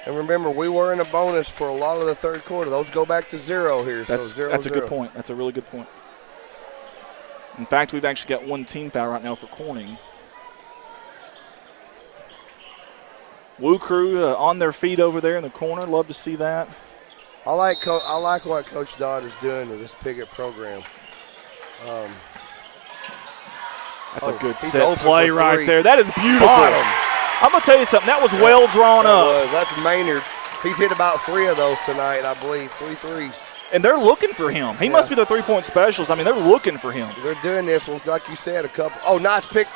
And remember, we were in a bonus for a lot of the third quarter. Those go back to 0 here. That's a good point. That's a really good point. In fact, we've actually got one team foul right now for Corning. Woo Crew on their feet over there in the corner. Love to see that. I like what Coach Dodd is doing to this Piggott program. That's a good set play right there. That is beautiful. Bottom. I'm going to tell you something. That was well drawn up. That's Maynard. He's hit about 3 of those tonight, I believe, 3 threes. And they're looking for him. He must be the three-point specialist. I mean, they're looking for him. They're doing this, like you said, a couple. Oh, nice pick.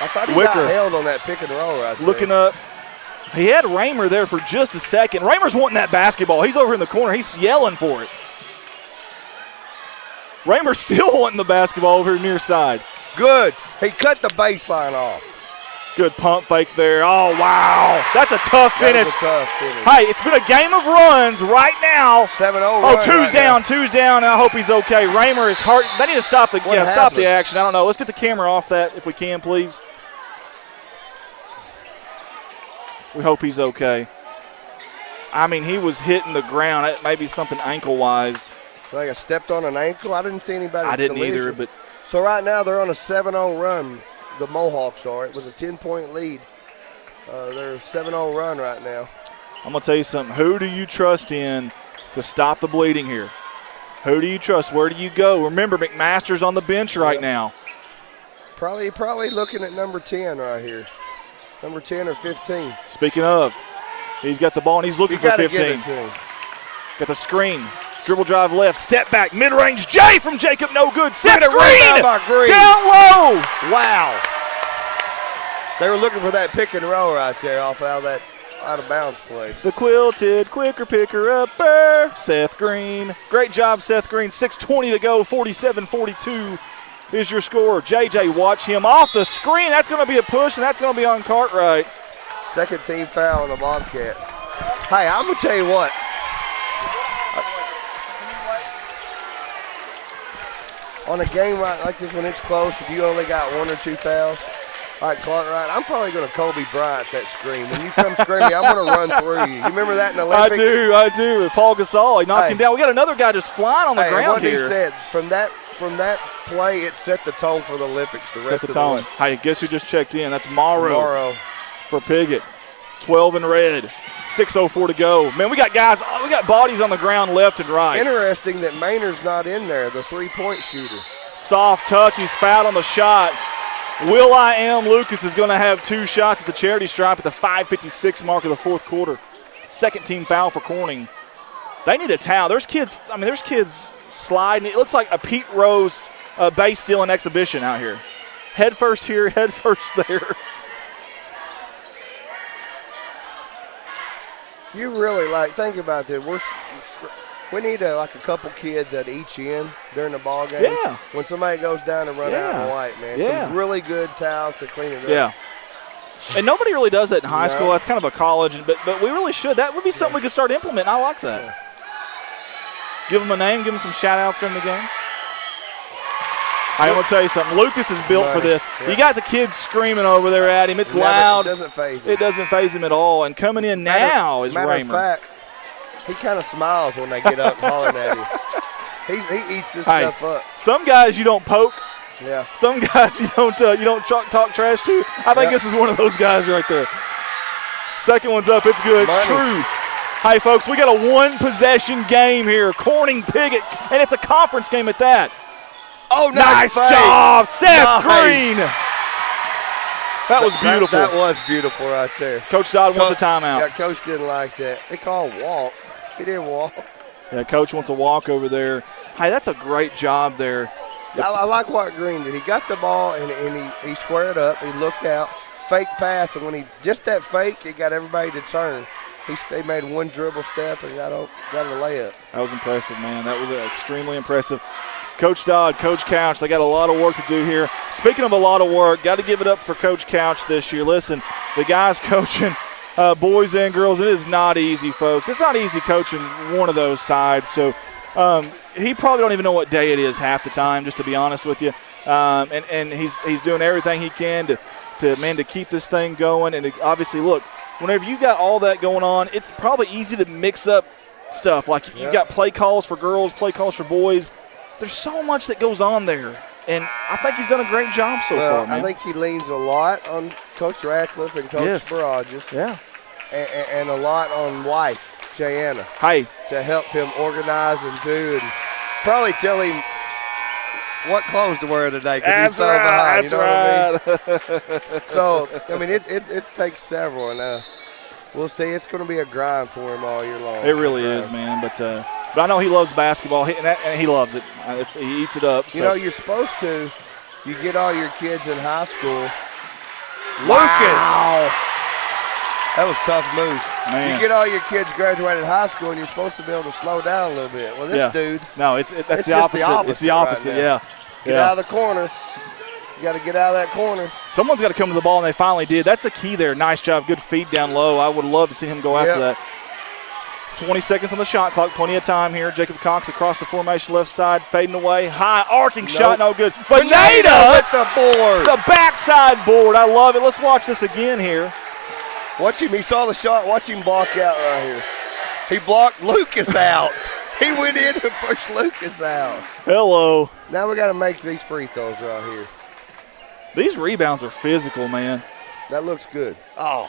I thought he got held on that pick and roll right there. Looking up. He had Raymer there for just a second. Raymer's wanting that basketball. He's over in the corner. He's yelling for it. Raymer's still wanting the basketball over near side. Good. He cut the baseline off. Good pump fake there. Oh, wow. That's a tough finish. That was a tough finish. Hey, it's been a game of runs right now. 7-0 Oh, two's down, and I hope he's okay. Raymer is hurt. They need to stop the action. I don't know. Let's get the camera off that if we can, please. We hope he's okay. I mean, he was hitting the ground. It may be something ankle-wise. Like I stepped on an ankle. I didn't see anybody. I didn't either, but. So right now they're on a 7-0 run. The Mohawks are. It was a 10-point lead. They're a 7-0 run right now. I'm going to tell you something. Who do you trust in to stop the bleeding here? Who do you trust? Where do you go? Remember, McMaster's on the bench right now. Probably looking at number 10 right here. Number 10 or 15. Speaking of, he's got the ball and he's looking for 15. Got the screen. Dribble drive left, step back, mid-range, Jay from Jacob, no good. Seth Green, down low. Wow. They were looking for that pick and roll right there off of that out-of-bounds play. The quilted quicker picker-upper, Seth Green. Great job, Seth Green. 6:20 to go, 47-42 is your score. JJ, watch him off the screen. That's going to be a push, and that's going to be on Cartwright. Second team foul on the Bobcat. Hey, I'm going to tell you what. On a game like this when it's close, if you only got 1 or 2 fouls, like Cartwright, I'm probably going to Kobe Bryant that screen. When you come screaming, I'm going to run through you. You remember that in the Olympics? I do. With Paul Gasol, he knocked him down. We got another guy just flying on the ground what here. He said, from that play, it set the tone for the Olympics. Set the tone. Hey, guess who just checked in? That's Morrow for Piggott. 12 in red. 6:04 to go. Man, we got bodies on the ground left and right. Interesting that Maynard's not in there, the three-point shooter. Soft touch. He's fouled on the shot. Will.I.am Lucas is going to have 2 shots at the charity stripe at the 5:56 mark of the fourth quarter. Second team foul for Corning. They need a towel. There's kids sliding. It looks like a Pete Rose base stealing exhibition out here. Head first here, head first there. You really think about that. We need a couple kids at each end during the ball game. Yeah. When somebody goes down and run out in the white, man. Yeah. Some really good towels to clean it up. Yeah. And nobody really does that in high school. That's kind of a college, but we really should. That would be something we could start implementing. I like that. Yeah. Give them a name, give them some shout-outs during the games. I'm going to tell you something. Lucas is built for this. Yeah. You got the kids screaming over there at him. It's loud. It doesn't faze him. It doesn't faze him at all. And coming in now is Raymer. Matter of fact, he kind of smiles when they get up and hollering at him. He eats this stuff up. Some guys you don't poke. Yeah. Some guys you don't talk trash to. I think this is one of those guys right there. Second one's up. It's good. It's true. Hey, folks, we got a one-possession game here. Corning Piggott, and it's a conference game at that. Oh, nice job, Seth Green. That was beautiful. That was beautiful right there. Coach Dodd wants a timeout. Yeah, Coach didn't like that. They called walk. He didn't walk. Yeah, Coach wants a walk over there. Hey, that's a great job there. I like what Green did. He got the ball, and he squared up. He looked out, fake pass, and when he just that fake, it got everybody to turn. He made one dribble step and got a layup. That was impressive, man. That was extremely impressive. Coach Dodd, Coach Couch, they got a lot of work to do here. Speaking of a lot of work, got to give it up for Coach Couch this year. Listen, the guys coaching boys and girls, it is not easy, folks. It's not easy coaching one of those sides. So he probably don't even know what day it is half the time, just to be honest with you. And he's doing everything he can to keep this thing going. And obviously, look, whenever you got all that going on, it's probably easy to mix up stuff. Like you got play calls for girls, play calls for boys. There's so much that goes on there. And I think he's done a great job so far, man. I think he leans a lot on Coach Ratcliffe and Coach Barages. Yeah. And a lot on wife, Jayanna. Hey. To help him organize and do, and probably tell him what clothes to wear today because he's so behind. That's right. I mean? So, I mean, it takes several, and we'll see. It's going to be a grind for him all year long. It really is, man. But I know he loves basketball, and he loves it. He eats it up. So. You know, you're supposed to. You get all your kids in high school. Wow. Lucas! That was a tough move. Man. You get all your kids graduated high school, and you're supposed to be able to slow down a little bit. Well, this dude. No, that's the opposite. It's the opposite, right. Get out of the corner. You got to get out of that corner. Someone's got to come to the ball, and they finally did. That's the key there. Nice job. Good feed down low. I would love to see him go after that. 20 seconds on the shot clock. Plenty of time here. Jacob Cox across the formation left side, fading away. High arcing shot, no good. Pineda with the board. The backside board. I love it. Let's watch this again here. Watch him. He saw the shot. Watch him block out right here. He blocked Lucas out. He went in and pushed Lucas out. Hello. Now we got to make these free throws right here. These rebounds are physical, man. That looks good. Oh.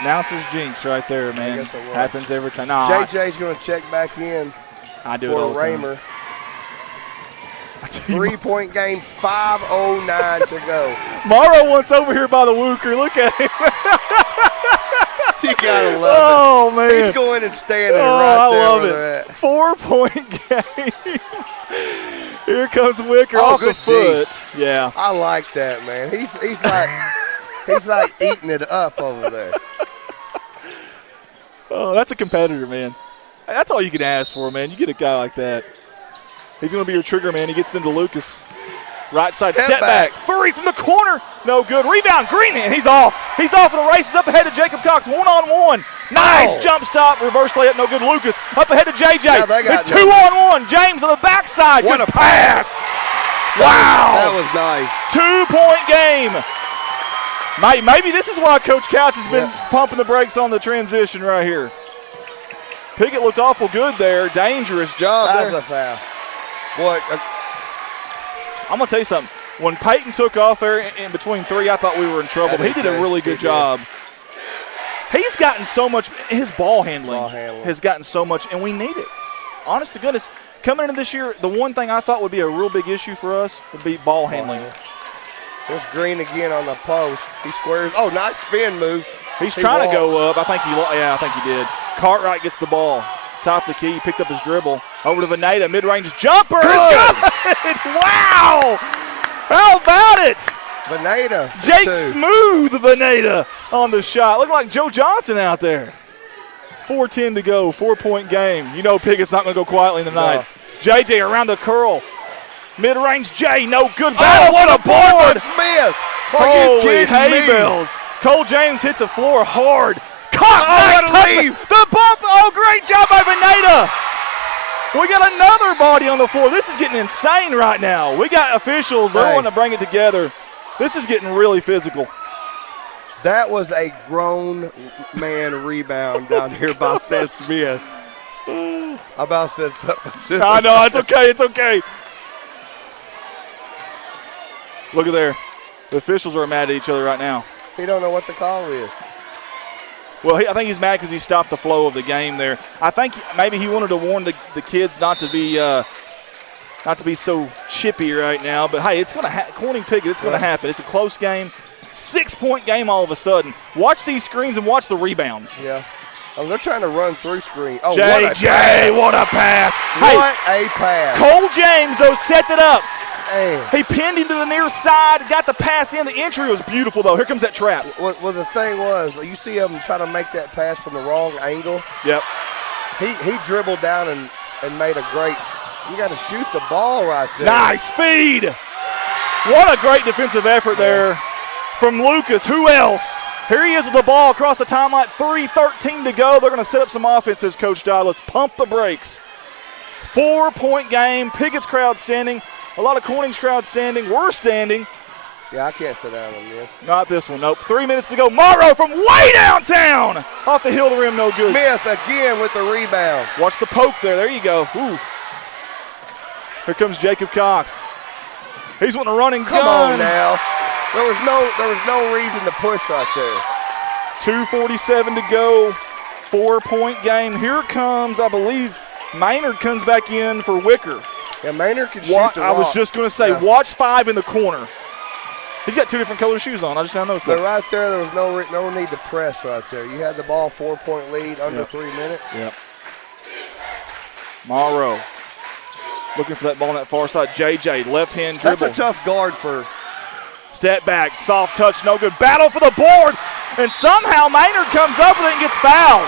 Announcer's jinx right there, man. Happens every time. No, JJ's going to check back in for Raymer. 3-point game, 5:09 to go. Morrow wants over here by the Wooker. Look at him. You got to love it. Man. He's going and standing right there. I love it. 4-point game. Here comes Wicker off the foot. Yeah. I like that, man. He's like eating it up over there. Oh, that's a competitor, man. That's all you can ask for, man. You get a guy like that. He's going to be your trigger man. He gets into Lucas. Right side, step back. Furry from the corner. No good. Rebound, Green, and he's off. He's off, and the race is up ahead of Jacob Cox. One-on-one. Nice jump stop. Reverse layup, no good. Lucas up ahead of JJ. It's 2-on-1. James on the backside. What good a pass. Wow. That was nice. 2-point game. Maybe this is why Coach Couch has been pumping the brakes on the transition right here. Piggott looked awful good there. Dangerous job there. That's a foul. Boy, I'm going to tell you something. When Peyton took off there in between three, I thought we were in trouble. But he did a really good job. He's gotten so much. His ball handling has gotten so much, and we need it. Honest to goodness, coming into this year, the one thing I thought would be a real big issue for us would be ball handling. There's Green again on the post. He squares. Oh, nice spin move. He's trying to go up. I think he did. Cartwright gets the ball. Top of the key, picked up his dribble. Over to Veneta, mid-range jumper. Good. Wow! How about it? Veneta. Jake Smooth Veneta on the shot. Looking like Joe Johnson out there. 4:10 to go, 4-point game. You know Piggott's not going to go quietly in the night. JJ around the curl. Mid-range J, no good. Battle, what a board! Smith. Holy hay bells. Cole James hit the floor hard. Cox, the bump. Oh, great job by Veneta. We got another body on the floor. This is getting insane right now. We got officials. They're wanting to bring it together. This is getting really physical. That was a grown man rebound down here by Seth Smith. I about said something. I know. It's okay. It's okay. Look at there. The officials are mad at each other right now. He don't know what the call is. Well, I think he's mad because he stopped the flow of the game there. I think maybe he wanted to warn the kids not to be so chippy right now. But, hey, it's going to Corning Piggott, it's going to happen. It's a close game. 6-point game all of a sudden. Watch these screens and watch the rebounds. Yeah. Oh, they're trying to run through screen. Oh, JJ, what a pass. What a pass. Cole James, though, set it up. Man. He pinned him to the near side, got the pass in. The entry was beautiful, though. Here comes that trap. Well, the thing was, you see him try to make that pass from the wrong angle. Yep. He dribbled down and made a great – you got to shoot the ball right there. Nice feed. What a great defensive effort there from Lucas. Who else? Here he is with the ball across the timeline. 3:13 to go. They're going to set up some offenses, Coach Douglas. Pump the brakes. 4-point game. Piggott's crowd standing. A lot of Corning's crowd standing. We're standing. Yeah, I can't sit down on this. Not this one, nope. 3 minutes to go. Morrow from way downtown. Off the hill to rim, no good. Smith again with the rebound. Watch the poke there. There you go. Ooh. Here comes Jacob Cox. He's wanting to run and gun. Come on now. There was no reason to push right there. 2:47 to go. 4-point game. Here comes, I believe, Maynard comes back in for Wicker. Yeah, Maynard can shoot the I was rock. just going to say, watch 5 in the corner. He's got 2 different color shoes on. I just noticed that. But right there was no need to press right there. You had the ball, 4-point lead, under 3 minutes. Yep. Morrow looking for that ball on that far side. JJ, left-hand dribble. That's a tough guard for. Step back, soft touch, no good. Battle for the board, and somehow Maynard comes up with it and gets fouled.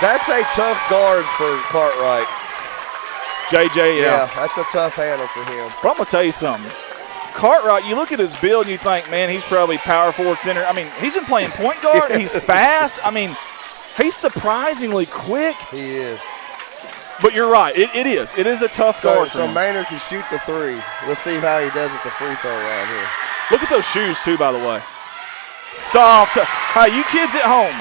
That's a tough guard for Cartwright. JJ, Yeah, that's a tough handle for him. But I'm going to tell you something. Cartwright, you look at his build and you think, man, he's probably power forward center. I mean, he's been playing point guard. He's fast. I mean, he's surprisingly quick. He is. But you're right. It is. It is a tough guard for So him. Maynard can shoot the 3. Let's see how he does at the free throw line here. Look at those shoes, too, by the way. Soft. Hey, you kids at home,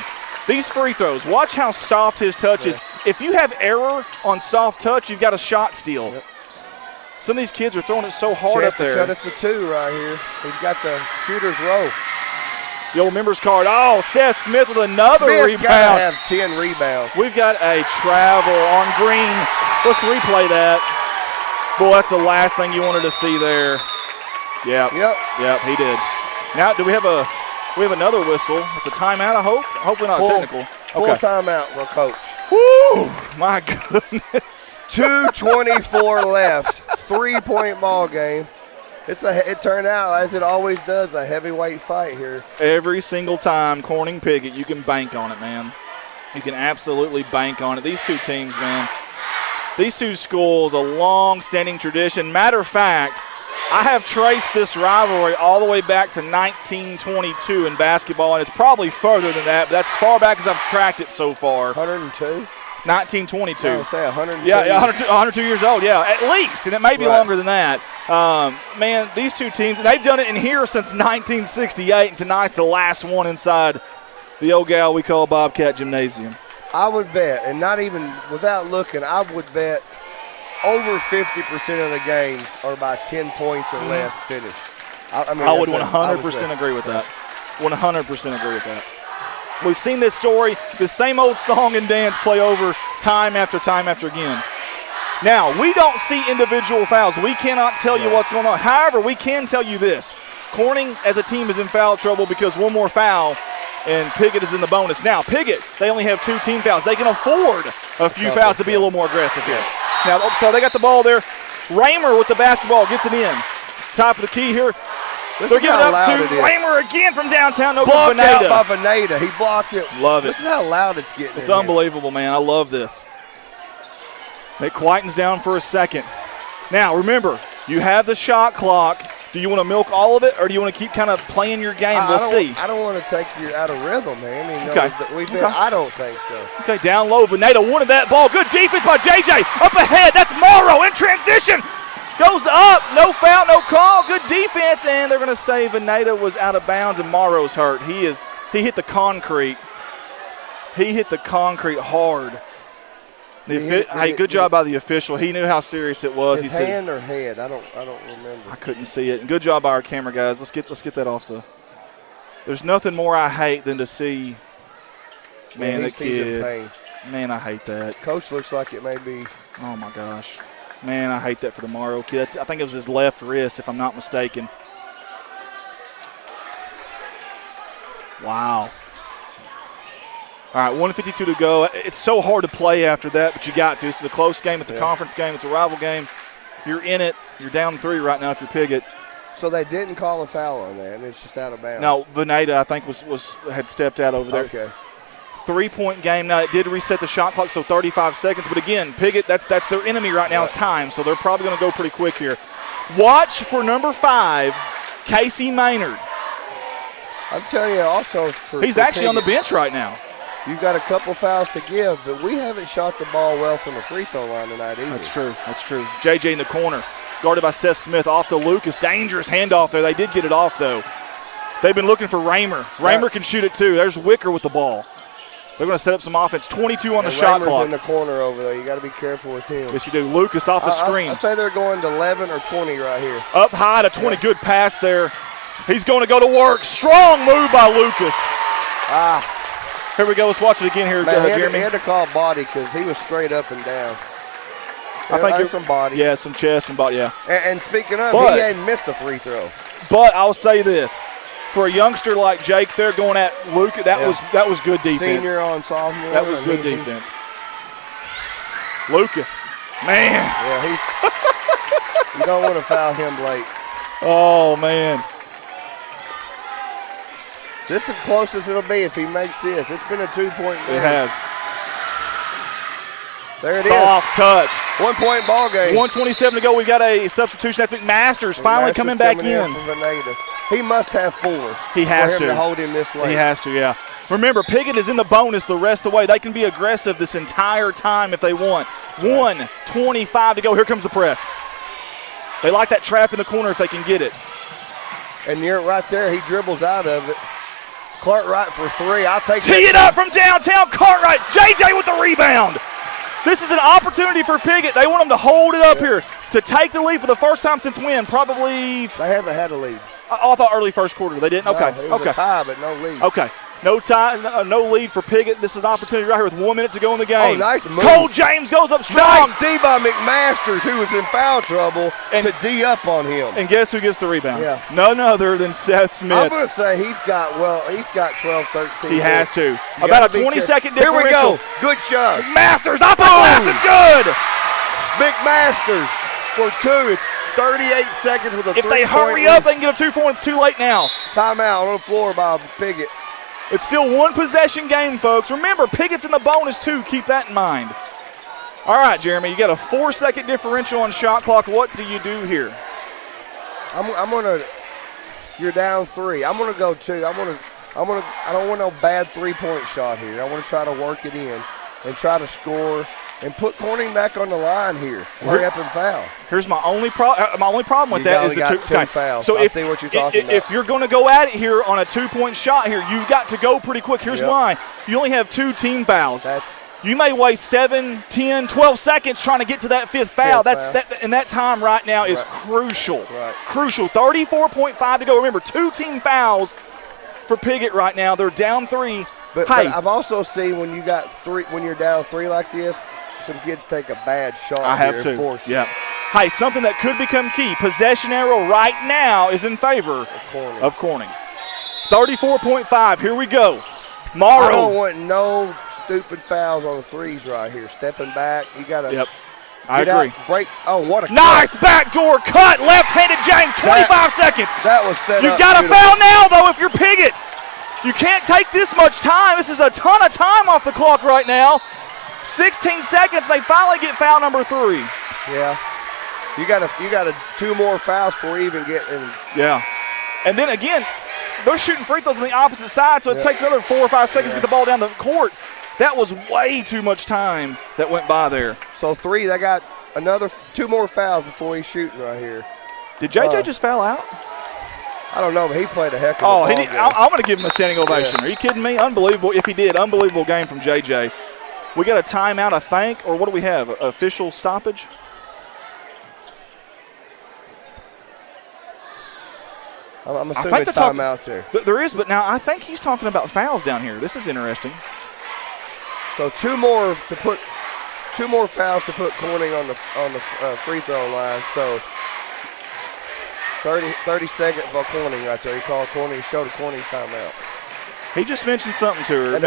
these free throws, watch how soft his touch is. If you have error on soft touch, you've got a shot steal. Yep. Some of these kids are throwing it so hard up there. Cut it to 2 right here. He's got the shooter's row. The old members card. Oh, Seth Smith with another rebound. Smith's got to have 10 rebounds. We've got a travel on green. Let's replay that. Boy, that's the last thing you wanted to see there. Yep, he did. Now, do we have another whistle? It's a timeout, I hope. Hopefully not technical. Full timeout, well, coach. Woo! My goodness. 2:24 left. 3-point ball game. It turned out, as it always does, a heavyweight fight here. Every single time, Corning Piggott, you can bank on it, man. You can absolutely bank on it. These two teams, man, these two schools, a long-standing tradition. Matter of fact, I have traced this rivalry all the way back to 1922 in basketball, and it's probably further than that, but that's as far back as I've tracked it so far. 102? 1922. I would say 102. Yeah, 102 years old, yeah, at least, and it may be longer than that. Man, these two teams, and they've done it in here since 1968, and tonight's the last one inside the old gal we call Bobcat Gymnasium. I would bet, and not even without looking, I would bet over 50% of the games are by 10 points or less finished. I would 100% agree with that. 100% agree with that. We've seen this story, the same old song and dance play over time after time after again. Now, we don't see individual fouls. We cannot tell you what's going on. However, we can tell you this. Corning as a team is in foul trouble because one more foul, and Piggott is in the bonus. Now, Piggott, they only have 2 team fouls. They can afford a few fouls to be a little more aggressive here. Now, so they got the ball there. Raymer with the basketball gets it in. Top of the key here. They're giving it up to Raymer again from downtown. No good. Blocked out by Veneta. He blocked it. Love it. Listen how loud it's getting. It's unbelievable, man. I love this. It quietens down for a second. Now, remember, you have the shot clock. Do you want to milk all of it, or do you want to keep kind of playing your game? We'll see. I don't want to take you out of rhythm, man. I mean, I don't think so. Okay, down low. Veneta wanted that ball. Good defense by JJ. Up ahead. That's Morrow in transition. Goes up. No foul, no call. Good defense, and they're going to say Veneta was out of bounds, and Morrow's hurt. He hit the concrete. He hit the concrete hard. Hey, good job by the official. He knew how serious it was. His hand or head? I don't remember. I couldn't see it. And good job by our camera guys. Let's get that off the. There's nothing more I hate than to see. Man, that kid. Pain. Man, I hate that. Coach looks like it may be. Oh my gosh, man, I hate that for the Morrow kid. I think it was his left wrist, if I'm not mistaken. Wow. All right, 1:52 to go. It's so hard to play after that, but you got to. This is a close game. It's a conference game. It's a rival game. You're in it. You're down 3 right now if you're Piggott. So they didn't call a foul on that, and it's just out of bounds. No, Veneta, I think, had stepped out over there. Okay. 3-point game. Now, it did reset the shot clock, so 35 seconds. But, again, Piggott, that's their enemy right now is time, so they're probably going to go pretty quick here. Watch for number 5, Casey Maynard. I'm telling you also he's actually on the bench right now. You've got a couple fouls to give, but we haven't shot the ball well from the free throw line tonight either. That's true. That's true. JJ in the corner, guarded by Seth Smith, off to Lucas. Dangerous handoff there. They did get it off, though. They've been looking for Raymer. Raymer can shoot it, too. There's Wicker with the ball. They're going to set up some offense. 22 on the shot clock. In the corner over there. You got to be careful with him. Yes, you do. Lucas off the screen. I say they're going to 11 or 20 right here. Up high to 20. Good pass there. He's going to go to work. Strong move by Lucas. Here we go. Let's watch it again here, Jeremy. He had to call body because he was straight up and down. I think some body. Yeah, some chest and body, yeah. And speaking of, he hadn't missed a free throw. But I'll say this. For a youngster like Jake, they're going at Luke. That was good defense. Senior on sophomore. That was good defense. Lucas, man. Yeah, you don't want to foul him late. Oh, man. This is the closest it'll be if he makes this. It's been a 2-point game. It has. There it Soft touch. 1-point ball game. 1:27 to go. We got a substitution. That's McMasters finally coming back in. He must have 4. He has to hold him this late. He has to, yeah. Remember, Piggott is in the bonus the rest of the way. They can be aggressive this entire time if they want. 1:25 to go. Here comes the press. They like that trap in the corner if they can get it. And near right there, he dribbles out of it. Cartwright for 3. I'll take Tee it up from downtown. Cartwright. JJ with the rebound. This is an opportunity for Piggott. They want them to hold it up here to take the lead for the first time since when? Probably. They haven't had a lead. I thought early first quarter. They didn't? Okay. No, it was a tie, but no lead. Okay. No tie, no lead for Piggott. This is an opportunity right here with 1 minute to go in the game. Oh, nice move. Cole James goes up strong. Nice D by McMasters, who was in foul trouble, to D up on him. And guess who gets the rebound? Yeah. None other than Seth Smith. I'm going to say he's got 12, 13. He has to. About a 20-second differential. Here we go. Good shot. McMasters off the glass and good. McMasters for 2. It's 38 seconds with a 3-point If they hurry up, they can get a 2-point. It's too late now. Timeout on the floor by Piggott. It's still 1 possession game, folks. Remember, Piggott's in the bonus, too. Keep that in mind. All right, Jeremy, you got a 4-second differential on shot clock. What do you do here? I'm gonna. You're down 3. I'm gonna go 2. I don't want no bad 3-point shot here. I want to try to work it in and try to score and put Corning back on the line here. Hurry up and foul. Here's my only problem with that is the 2 fouls. So I see what you're talking about. If you're going to go at it here on a 2-point shot here, you've got to go pretty quick. Here's why. You only have 2 team fouls. You may waste 7, 10, 12 seconds trying to get to that 5th foul. And that time right now is crucial. Right. Crucial. 34.5 to go. Remember, 2 team fouls for Piggott right now. They're down 3. But I've also seen when you're down 3 like this, some kids take a bad shot. I have too. Yeah. Hey, something that could become key. Possession arrow right now is in favor of Corning. 34.5. Here we go. Morrow. I don't want no stupid fouls on the 3s right here. Stepping back, you got to. Yep. I agree. Break. Oh, what a nice backdoor cut. Left-handed James. 25 seconds. That was set up. You've got to foul now, though, if you're Piggott. You can't take this much time. This is a ton of time off the clock right now. 16 seconds, they finally get foul number 3. Yeah. You got 2 more fouls before you even get in. Yeah. And then again, they're shooting free throws on the opposite side, so it takes another 4 or 5 seconds to get the ball down the court. That was way too much time that went by there. So 3, they got another 2 more fouls before he's shooting right here. Did JJ just foul out? I don't know, but he played a heck of a ball game. I'm going to give him a standing ovation. Are you kidding me? Unbelievable. If he did, unbelievable game from JJ. We got a timeout, I think, or what do we have? Official stoppage? I'm assuming timeouts there. There is, but now I think he's talking about fouls down here. This is interesting. So 2 more fouls to put Corning on the free throw line. So 30 seconds for Corning right there. He called Corning, showed a Corning timeout. He just mentioned something to her. And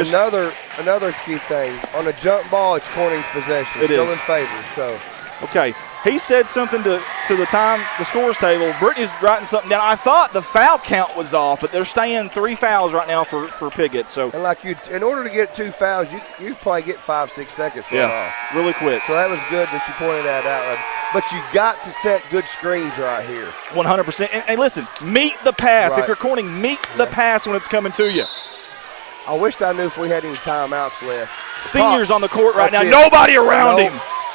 another key thing, on a jump ball, it's Corning's possession. Still in favor, so. Okay. He said something to the scores table. Brittany's writing something down. I thought the foul count was off, but they're staying 3 fouls right now for Piggott. So, and in order to get 2 fouls, you probably get 5-6 seconds right off. Really quick. So that was good that you pointed that out. But you got to set good screens right here. 100%. And listen, meet the pass. Right. If you're Corning, meet the pass when it's coming to you. I wished I knew if we had any timeouts left. Seniors on the court right now. It. Nobody around him.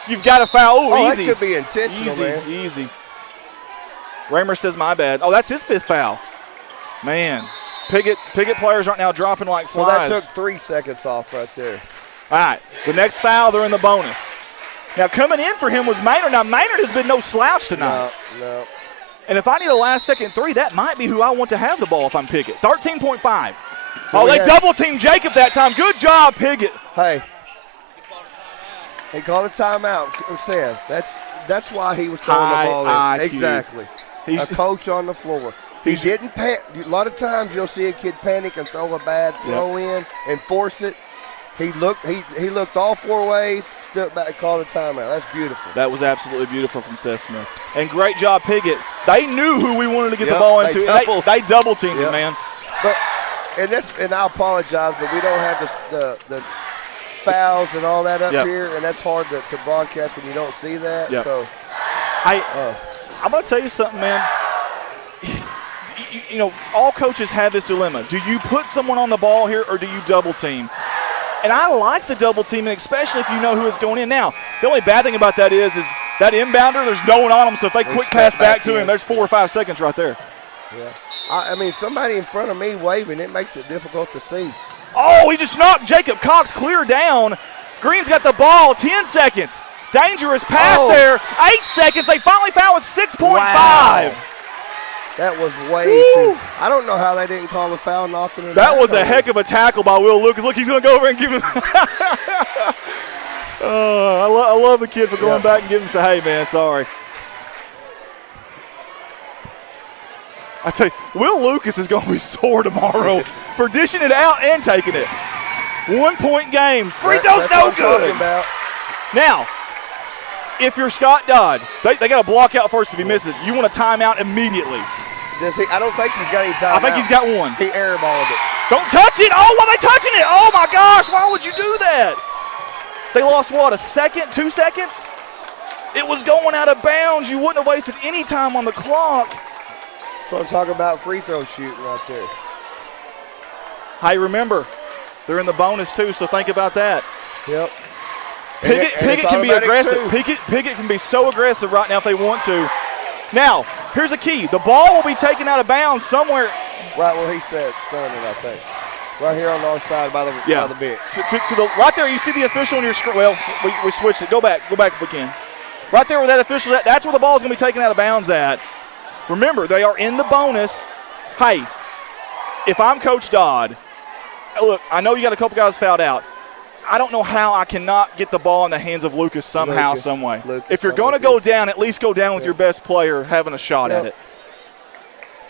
You've got to foul. Oh, Easy. That could be intentional, man. Easy. Raymer says, my bad. Oh, that's his 5th foul. Man. Piggott players right now dropping like flies. So that took 3 seconds off right there. All right. The next foul, they're in the bonus. Now, coming in for him was Maynard. Now, Maynard has been no slouch tonight. No. And if I need a last-second 3, that might be who I want to have the ball if I'm Piggott. 13.5. They double-teamed Jacob that time. Good job, Piggott. Hey. He called a timeout. Says that's why he was throwing the ball in. IQ. Exactly. A coach on the floor. He didn't panic. A lot of times you'll see a kid panic and throw a bad throw in and force it. He looked all 4 ways, stepped back, and called a timeout. That's beautiful. That was absolutely beautiful from Seth Smith. And great job, Piggott. They knew who we wanted to get the ball into. They double-teamed it, man. And I apologize, but we don't have the fouls and all that up here, and that's hard to broadcast when you don't see that. So, I'm going to tell you something, man. You know, all coaches have this dilemma. Do you put someone on the ball here or do you double team? And I like the double teaming, especially if you know who is going in. Now, the only bad thing about that is that inbounder, there's no one on them, so if they quick pass back to him, there's 4 or 5 seconds right there. Yeah. I mean, somebody in front of me waving, it makes it difficult to see. Oh, he just knocked Jacob Cox clear down. Green's got the ball, 10 seconds. Dangerous pass there, 8 seconds. They finally foul with 6.5. Wow. That was way too. I don't know how they didn't call the foul knocking it. That was a heck of a tackle by Will Lucas. Look, he's going to go over and give him. I love the kid for going back and giving him say, hey, man, sorry. I tell you, Will Lucas is going to be sore tomorrow for dishing it out and taking it. 1-point game. Free throws no good. Now, if you're Scott Dodd, they got to block out first if he misses it. You want a timeout immediately. Does he? I don't think he's got any timeout. I think he's got one. He airballed it. Don't touch it. Oh, why are they touching it? Oh, my gosh. Why would you do that? They lost, what, a second, 2 seconds? It was going out of bounds. You wouldn't have wasted any time on the clock. That's what I'm talking about, free throw shooting right there. Hey, remember, they're in the bonus too, so think about that. Yep. Piggott can be aggressive. Piggott can be so aggressive right now if they want to. Now, here's a key. The ball will be taken out of bounds somewhere. Right where he said standing, I think. Right here on our side by the bench. To the right there, you see the official on your screen. Well, we switched it. Go back if we can. Right there where that official is at, that's where the ball is going to be taken out of bounds at. Remember, they are in the bonus. Hey, if I'm Coach Dodd, look, I know you got a couple guys fouled out. I don't know how I cannot get the ball in the hands of Lucas somehow, some way. If you're going to go down, at least go down with your best player having a shot at it.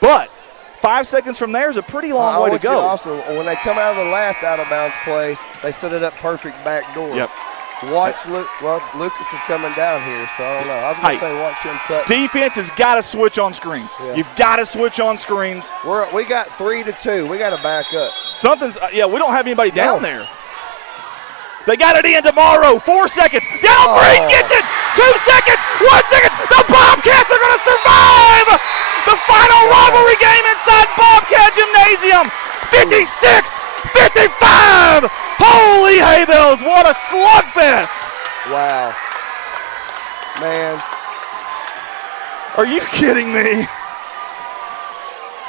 But 5 seconds from there is a pretty long way to go. Also, when they come out of the last out-of-bounds play, they set it up perfect back door. Yep. Lucas is coming down here, so I don't know. I was going to say watch him cut. Defense has got to switch on screens. Yeah. You've got to switch on screens. We got 3-2. We got to back up. We don't have anybody down there. They got it in tomorrow. 4 seconds. Down Green gets it. 2 seconds. 1 second. The Bobcats are going to survive. The final rivalry game inside Bobcat Gymnasium. 56-55. Holy hay bells. What a slugfest. Wow. Man. Are you kidding me?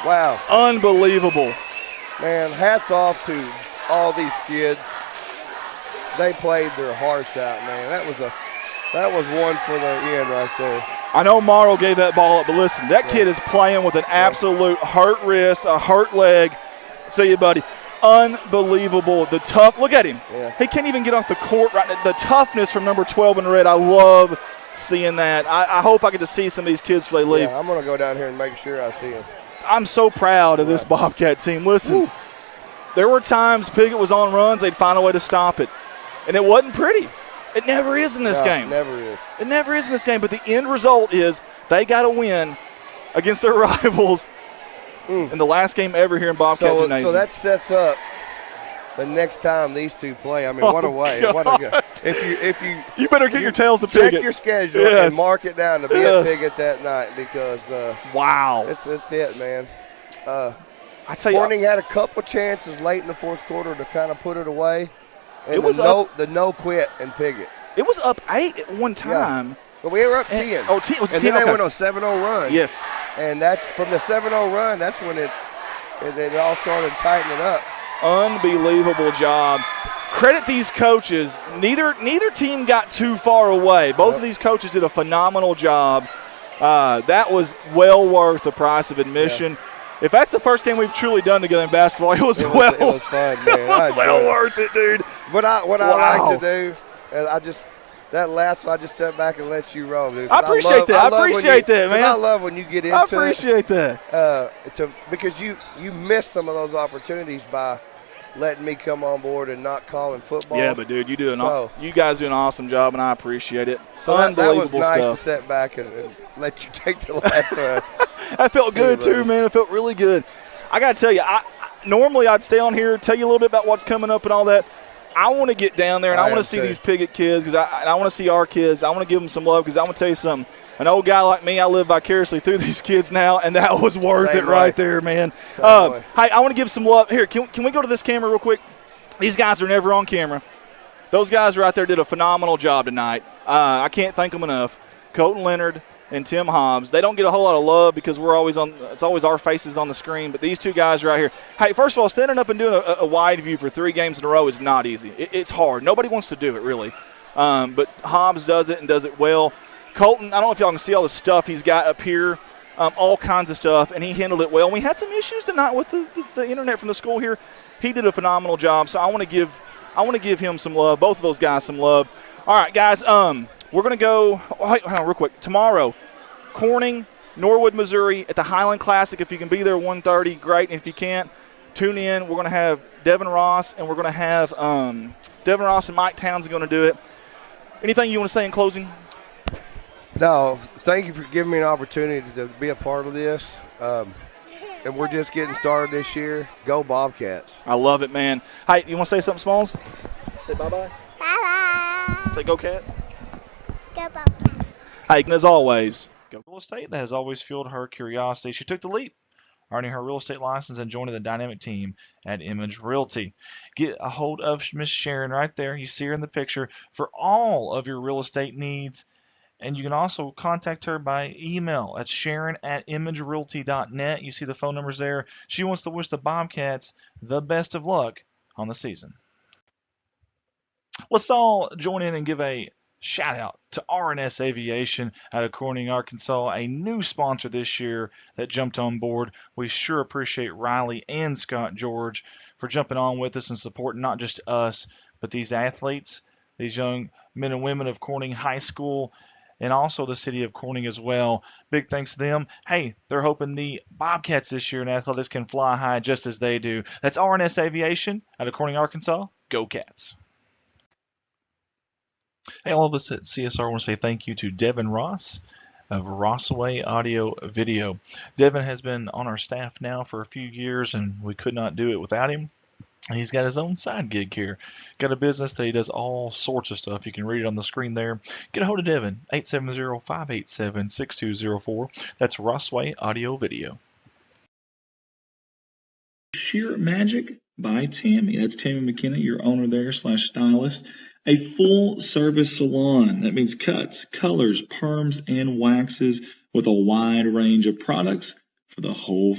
Wow. Unbelievable. Man, hats off to all these kids. They played their hearts out, man. That was one for the end right there. I know Morrow gave that ball up, but listen, that kid is playing with an absolute hurt wrist, a hurt leg. See you, buddy. Unbelievable. The tough, look at him. Yeah. He can't even get off the court right now. The toughness from number 12 in red, I love seeing that. I hope I get to see some of these kids before they leave. Yeah, I'm going to go down here and make sure I see them. I'm so proud of this Bobcat team. Listen, there were times Piggott was on runs, they'd find a way to stop it. And it wasn't pretty. It never is in this game. It never is. It never is in this game. But the end result is they got to win against their rivals in the last game ever here in Bobcat Gymnasium. So that sets up the next time these two play. I mean, what a way. What a go. If you better get your tails to Piggott. Check your schedule and mark it down to be at Piggott that night because wow. It's it, man. I tell you, Corning had a couple chances late in the fourth quarter to kind of put it away. And it was the no quit in Piggott. It was up 8 at one time. Yeah. But we were up 10. It was 10. And then they went on a 7-0 run. Yes. And that's from the 7-0 run, that's when it all started tightening up. Unbelievable job. Credit these coaches. Neither team got too far away. Both of these coaches did a phenomenal job. That was well worth the price of admission. Yeah. If that's the first game we've truly done together in basketball, it was fun, man. It was well worth it, dude. What I like to do, and that last one, I just step back and let you roll, dude. I appreciate that, man. I love when you get into it. I appreciate that. Because you miss some of those opportunities by letting me come on board and not calling football. Yeah, but dude, you guys do an awesome job, and I appreciate it. So that was nice to sit back and let you take the last one. That felt good too, man. It felt really good. I got to tell you, normally I'd stay on here, tell you a little bit about what's coming up and all that. I want to get down there, and I want to see these Piggott kids because I want to see our kids. I want to give them some love because I want to tell you something. An old guy like me, I live vicariously through these kids now, and that was worth it right there, man. Hey, I want to give some love. Here, can we go to this camera real quick? These guys are never on camera. Those guys right there did a phenomenal job tonight. I can't thank them enough. Colton Leonard and Tim Hobbs. They don't get a whole lot of love because it's always our faces on the screen, but these two guys right here. Hey, first of all, standing up and doing a wide view for 3 games in a row is not easy. It's hard. Nobody wants to do it, really. But Hobbs does it and does it well. Colton, I don't know if y'all can see all the stuff he's got up here, all kinds of stuff, and he handled it well. And we had some issues tonight with the internet from the school here. He did a phenomenal job, so I want to give him some love, both of those guys some love. All right, guys, we're going to go hang on real quick. Tomorrow, Corning, Norwood, Missouri at the Highland Classic. If you can be there 1:30, great. And if you can't, tune in. We're going to have Devin Ross, and we're going to have Devin Ross and Mike Townsend going to do it. Anything you want to say in closing? No, thank you for giving me an opportunity to be a part of this. And we're just getting started this year. Go Bobcats. I love it, man. Hey, you want to say something, Smalls? Say bye-bye. Bye-bye. Say go Cats. Go Bobcats. Hey, and as always, go real estate that has always fueled her curiosity. She took the leap, earning her real estate license and joining the dynamic team at Image Realty. Get a hold of Miss Sharon right there. You see her in the picture for all of your real estate needs. And you can also contact her by email at sharon@imagerealty.net. You see the phone numbers there. She wants to wish the Bobcats the best of luck on the season. Let's all join in and give a shout out to R&S Aviation out of Corning, Arkansas, a new sponsor this year that jumped on board. We sure appreciate Riley and Scott George for jumping on with us and supporting not just us, but these athletes, these young men and women of Corning High School, and also the city of Corning as well. Big thanks to them. Hey, they're hoping the Bobcats this year in athletics can fly high just as they do. That's R&S Aviation out of Corning, Arkansas. Go Cats. Hey, all of us at CSR want to say thank you to Devin Ross of Rossaway Audio Video. Devin has been on our staff now for a few years, and we could not do it without him. He's got his own side gig here. Got a business that he does all sorts of stuff. You can read it on the screen there. Get a hold of Devin, 870-587-6204. That's Rossway Audio Video. Sheer Magic by Tammy. That's Tammy McKenna, your owner there / stylist. A full-service salon. That means cuts, colors, perms, and waxes with a wide range of products for the whole